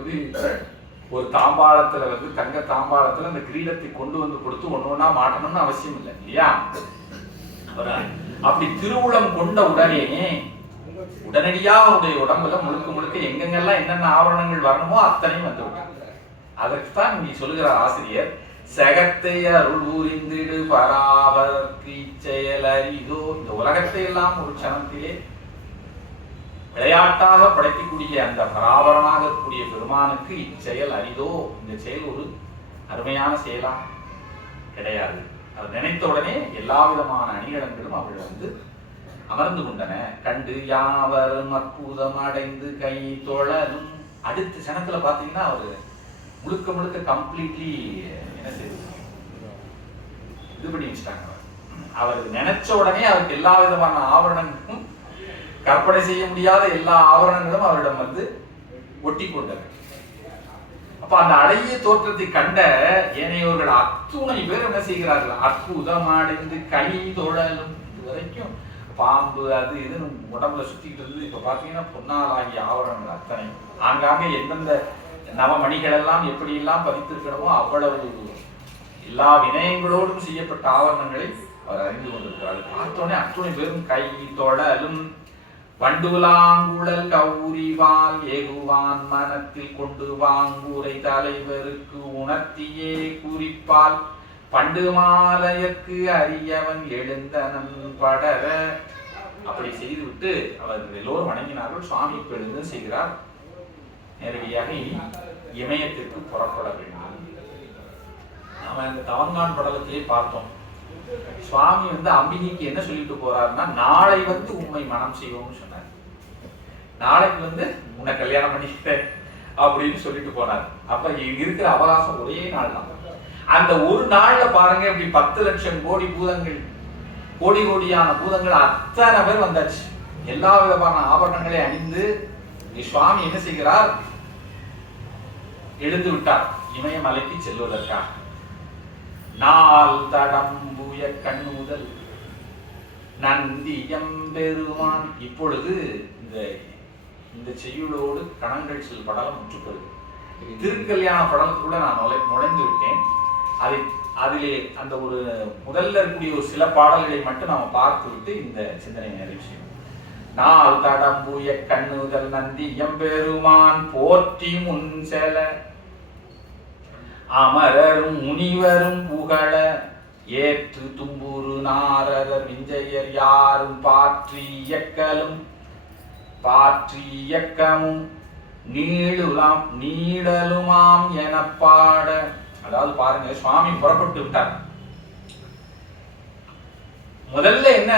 ஒரு தாம்பாளத்துல தங்க தாம்பாளத்துல அந்த கிரீடத்தை கொண்டு வந்து கொடுத்து ஒண்ணு ஒண்ணா மாட்டணும்னு அவசியம் இல்லை இல்லையா? அப்படி திருவுளம் கொண்ட உடனடியா அவருடைய உடம்புல முழுக்க முழுக்க எங்கெங்கெல்லாம் என்னென்ன ஆவரணங்கள் வரணுமோ அத்தனையும் வந்துவிட்டார். அதற்குத்தான் இங்கே சொல்லுகிறார் ஆசிரியர், செகத்தை அருள் ஊரிந்திடு பராபரற்கு இச்செயல் அரிதோ. இந்த உலகத்தை எல்லாம் ஒரு சனத்திலே விளையாட்டாக படைக்கக்கூடிய அந்த பராபரனாக இருக்கக்கூடிய பெருமானுக்கு இச்செயல் அரிதோ. இந்த செயல் ஒரு அருமையான செயலா கிடையாது. அவர் நினைத்த உடனே எல்லா விதமான அணிகலன்களும் அவர்கள் அமர்ந்து கொண்டன. கண்டு யாவரும் அற்புதம் அடைந்து கை தொழலும். அடுத்த சனத்துல பாத்தீங்கன்னா அவரு முழுக்க முழுக்க கம்ப்ளீட்லி என்ன செய்து இது பண்ணி வச்சுட்டாங்க. அவர் நினைச்ச உடனே அவருக்கு எல்லா விதமான ஆவரணங்களும், கற்பனை செய்ய முடியாத எல்லா ஆவரணங்களும் அவரிடம் ஒட்டி கொண்டது. அப்ப அந்த அழகிய தோற்றத்தை கண்ட ஏனையோர்கள் அத்துணை பேர் என்ன செய்கிறார்கள்? அற்புதம் அடைந்து கை தொழலும். இது வரைக்கும் பாம்பு அது இதுன்னு உடம்புல சுத்திக்கிட்டு இருந்து இப்ப பாத்தீங்கன்னா பொன்னால் ஆகிய ஆவரணங்கள் அத்தனை ஆங்காங்கே எந்தெந்த நவமணிகள் எல்லாம் எப்படி எல்லாம் பதித்திருக்கணுமோ அவ்வளவு எல்லா வினயங்களோடும் செய்யப்பட்ட ஆவரணங்களை அவர் அறிந்து கொண்டிருக்கிறார். பார்த்தோன்னே அத்துணை பேரும் கை தொழலும். வண்டுலாங்குழல் கௌரிவால் ஏகுவான் மனத்தில் கொண்டு வாங்கூரை தலைவருக்கு உணர்த்தியே குறிப்பால் பண்டு மாலையற்கு அறியவன் எழுந்தனன் படர. அப்படி செய்துவிட்டு அவர் எல்லோரும் வணங்கினார்கள். சுவாமி இப்ப எழுந்து செய்கிறார், நேரடியாக இமயத்திற்கு புறப்பட வேண்டும். நாம இந்த தவங்கான் படலத்திலே பார்த்தோம். சுவாமி அம்பிகைக்கு என்ன சொல்லிட்டு போறாருன்னா, நாளை உண்மை மனம் செய்வோம்னு சொன்னார். நாளைக்கு உன்னை கல்யாணம் பண்ணிக்கிட்டேன் அப்படின்னு சொல்லிட்டு போனார். அப்ப இருக்கிற அவகாசம் ஒரே நாள் தான். அந்த ஒரு நாள்ல பாருங்க, இப்படி 10 லட்சம் கோடி பூதங்கள், கோடி கோடியான பூதங்கள் அத்தனை பேர் வந்தாச்சு. எல்லா விதமான ஆபரணங்களை அணிந்து சுவாமி என்ன செய்கிறார்? எழுந்து விட்டார் இமயமலைக்கு செல்வதற்காக. நாள் தடம்புய கண்ணுதல் நந்தியம் பெருமான். இப்பொழுது இந்த செய்யுளோடு கணங்கள் செல் படலம் முற்றுப்பெறுது. திருக்கல்யாண படலத்துக்குள்ள நான் நுழைந்து விட்டேன். அதிலே அந்த ஒரு முதல்ல இருக்கக்கூடிய ஒரு சில பாடல்களை மட்டும் நாம பார்த்து விட்டு இந்த சிந்தனை நிறைவு செய்யும். நாள் தடம்புய கண்ணுதல் நந்தி எம்பெருமான் போற்றி முன் செல அமரரும் முனிவரும் புகழ ஏற்று தும்புரு நாரதர் விஞ்சையர் யாரும் பாற்றி இயக்கமும் நீடலுமாம் என பாட. அதாவது பாருங்க, சுவாமி புறப்பட்டு விட்டார். முதல்ல என்ன,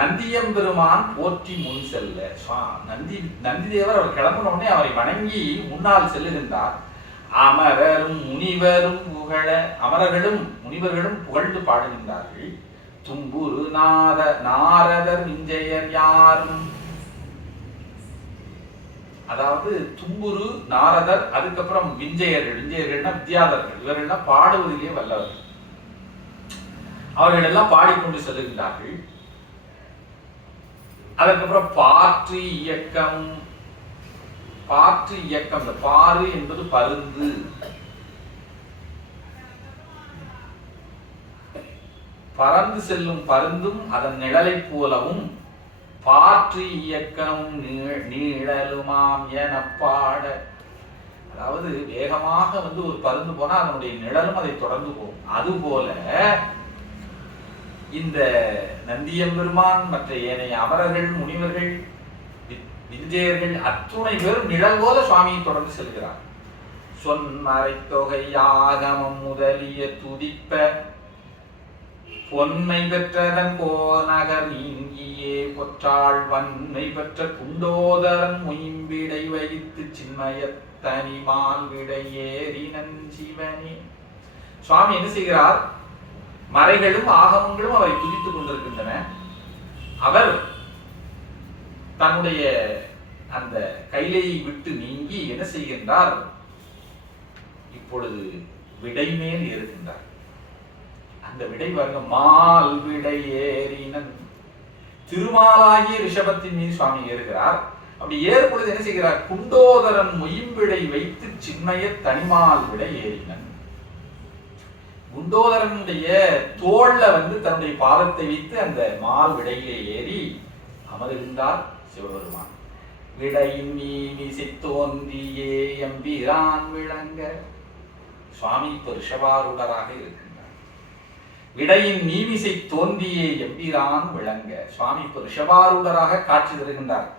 நந்தியம்பெருமான் போற்றி முன் செல்ல. நந்தி தேவர் அவர் கிளம்பின உடனே அவரை வணங்கி முன்னால் செல்லுகின்றார். அமரரும் முனிவரும் புகழ, அமரர்களும் முனிவர்களும் புகழ்ந்து பாடுகின்றார்கள். தும்புரு நாரதர் விஞ்சையர் யாரும், அதாவது தும்புரு நாரதர், அதுக்கப்புறம் விஞ்சையர்கள்னா வித்யாதர்கள், இவர்கள்லாம் பாடுவதிலேயே வல்லவர்கள். அவர்கள் எல்லாம் பாடிக்கொண்டு செல்லுகின்றார்கள். அதுக்கப்புறம் பாற்று இயக்கம். இந்த பாறு என்பது பருந்து. பறந்து செல்லும் பருந்தும் அதன் நிழலை போலவும் பாற்று இயக்கம் நீழலுமாம் என பாட. அதாவது வேகமாக ஒரு பருந்து போனா அதனுடைய நிழலும் அதை தொடர்ந்து போகும். அதுபோல இந்த நந்தியம்பெருமான் மற்ற ஏனைய அமரர்கள் முனிவர்கள் விஞ்சையர்கள் அத்துணை பேரும் நிழல் போல சுவாமியை தொடர்ந்து செல்கிறார். சொன்மறை தொகை ஆகமம் முதலிய துதிப்ப பொன்மை பெற்றதன் போநகர் நீங்கியே பொற்றாள் வன்மை பெற்ற குண்டோதரன் மொயம்பிடை வைத்து சின்மயத்தனிமால் விடை ஏறினன் சிவனே. சுவாமி என்ன செய்கிறார்? மறைகளும் ஆகமங்களும் அவரை துதித்துக் கொண்டிருக்கின்றன. அவர் தன்னுடைய அந்த கைலையை விட்டு நீங்கி என்ன செய்கின்றார்? இப்பொழுது விடை மேல் ஏறுகின்றார். அந்த விடை பாருங்க, மால் விடை ஏறினன். திருமாலாகிய ரிஷபத்தின் மீது சுவாமி ஏறுகிறார். அப்படி ஏறும் பொழுது என்ன செய்கிறார்? குண்டோதரன் மொயம்பிடை வைத்து சின்மய தனிமால் விடை ஏறினன். குண்டோதரனுடைய தோல்ல தன்னுடைய பாதத்தை வைத்து அந்த மால் விடையிலே ஏறி அமர்கின்றார் சிவபெருமான். விடையின் மீமிசை தோன்றியே எம்பிரான் விளங்க. சுவாமி இப்ப ரிஷபாரூடராக இருக்கின்றார். விடையின் மீமிசை தோன்றியே எம்பிரான் விளங்க. சுவாமி இப்ப ரிஷபாரூடராக காட்சி தருகின்றார்.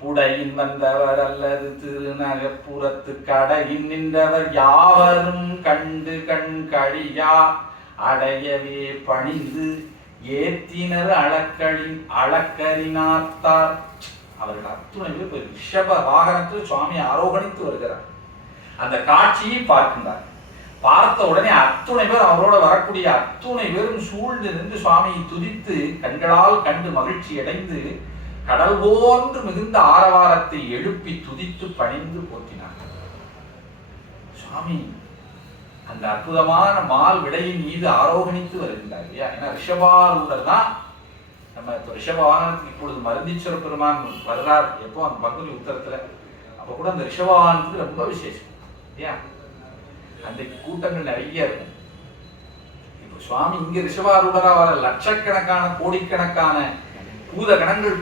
புடையின் வந்தவர் அல்லது திருநகப்புறத்து கடையின் நின்றவர் யாவரும் கண்டு கண் கழியா அடையவே பணிந்து ஏத்தினர் அளக்கரினார்த்தார். அவர்கள் அத்துணை பேர் ரிஷப வாகனத்தில் சுவாமி ஆரோகணித்து வருகிறார். அந்த காட்சியை பார்க்கின்றார். பார்த்த உடனே அத்துணை பேர், அவரோட வரக்கூடிய அத்துணை பேரும் சூழ்ந்து நின்று சுவாமியை துதித்து கண்களால் கண்டு மகிழ்ச்சி அடைந்து கடல் போன்று மிகுந்த ஆரவாரத்தை எழுப்பி துதித்து பணிந்து போற்றினார். சுவாமி அந்த அற்புதமான மால் விடையின் மீது ஆரோகணித்து வருகின்றார் இல்லையா? ஏன்னா ரிஷபாரூடர் தான் நம்ம இப்போ ரிஷபவாகனத்துக்கு இப்பொழுது மருந்தீஸ்வர பெருமான் வர்றார். எப்போ அந்த பங்குனி உத்தரத்துல அப்போ கூட அந்த ரிஷபவாகனத்துக்கு ரொம்ப விசேஷம் இல்லையா? அன்றைக்கு கூட்டங்கள் நிறைய இருக்கும். இப்போ சுவாமி இங்க ரிஷபாரூடரா வர லட்சக்கணக்கான கோடிக்கணக்கான பூத கணங்கள்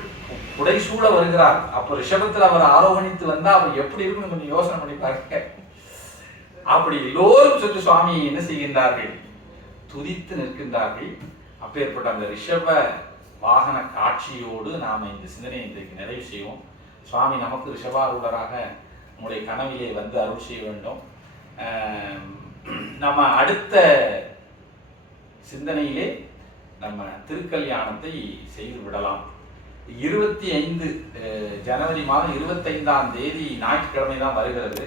புடைசூழ வருகிறார். அப்போ ரிஷபத்தில் அவர் ஆரோகணித்து வந்தா அவர் எப்படி இருக்குன்னு கொஞ்சம் யோசனை பண்ணி பாருங்க. அப்படி எல்லோரும் சொல்லி சுவாமியை என்ன செய்கின்றார்கள்? துதித்து நிற்கின்றார்கள். அப்பேற்பட்ட அந்த ரிஷப வாகன காட்சியோடு நாம இந்த சிந்தனையை இன்றைக்கு நிறைவு செய்வோம். சுவாமி நமக்கு ரிஷபாரூடராக நம்முடைய கனவிலே வந்து அருள் செய்ய வேண்டும். நம்ம அடுத்த சிந்தனையிலே நம்ம திருக்கல்யாணத்தை செய்து விடலாம். 25 ஜனவரி மாதம் 25ஆம் தேதி ஞாயிற்றுக்கிழமை தான் வருகிறது.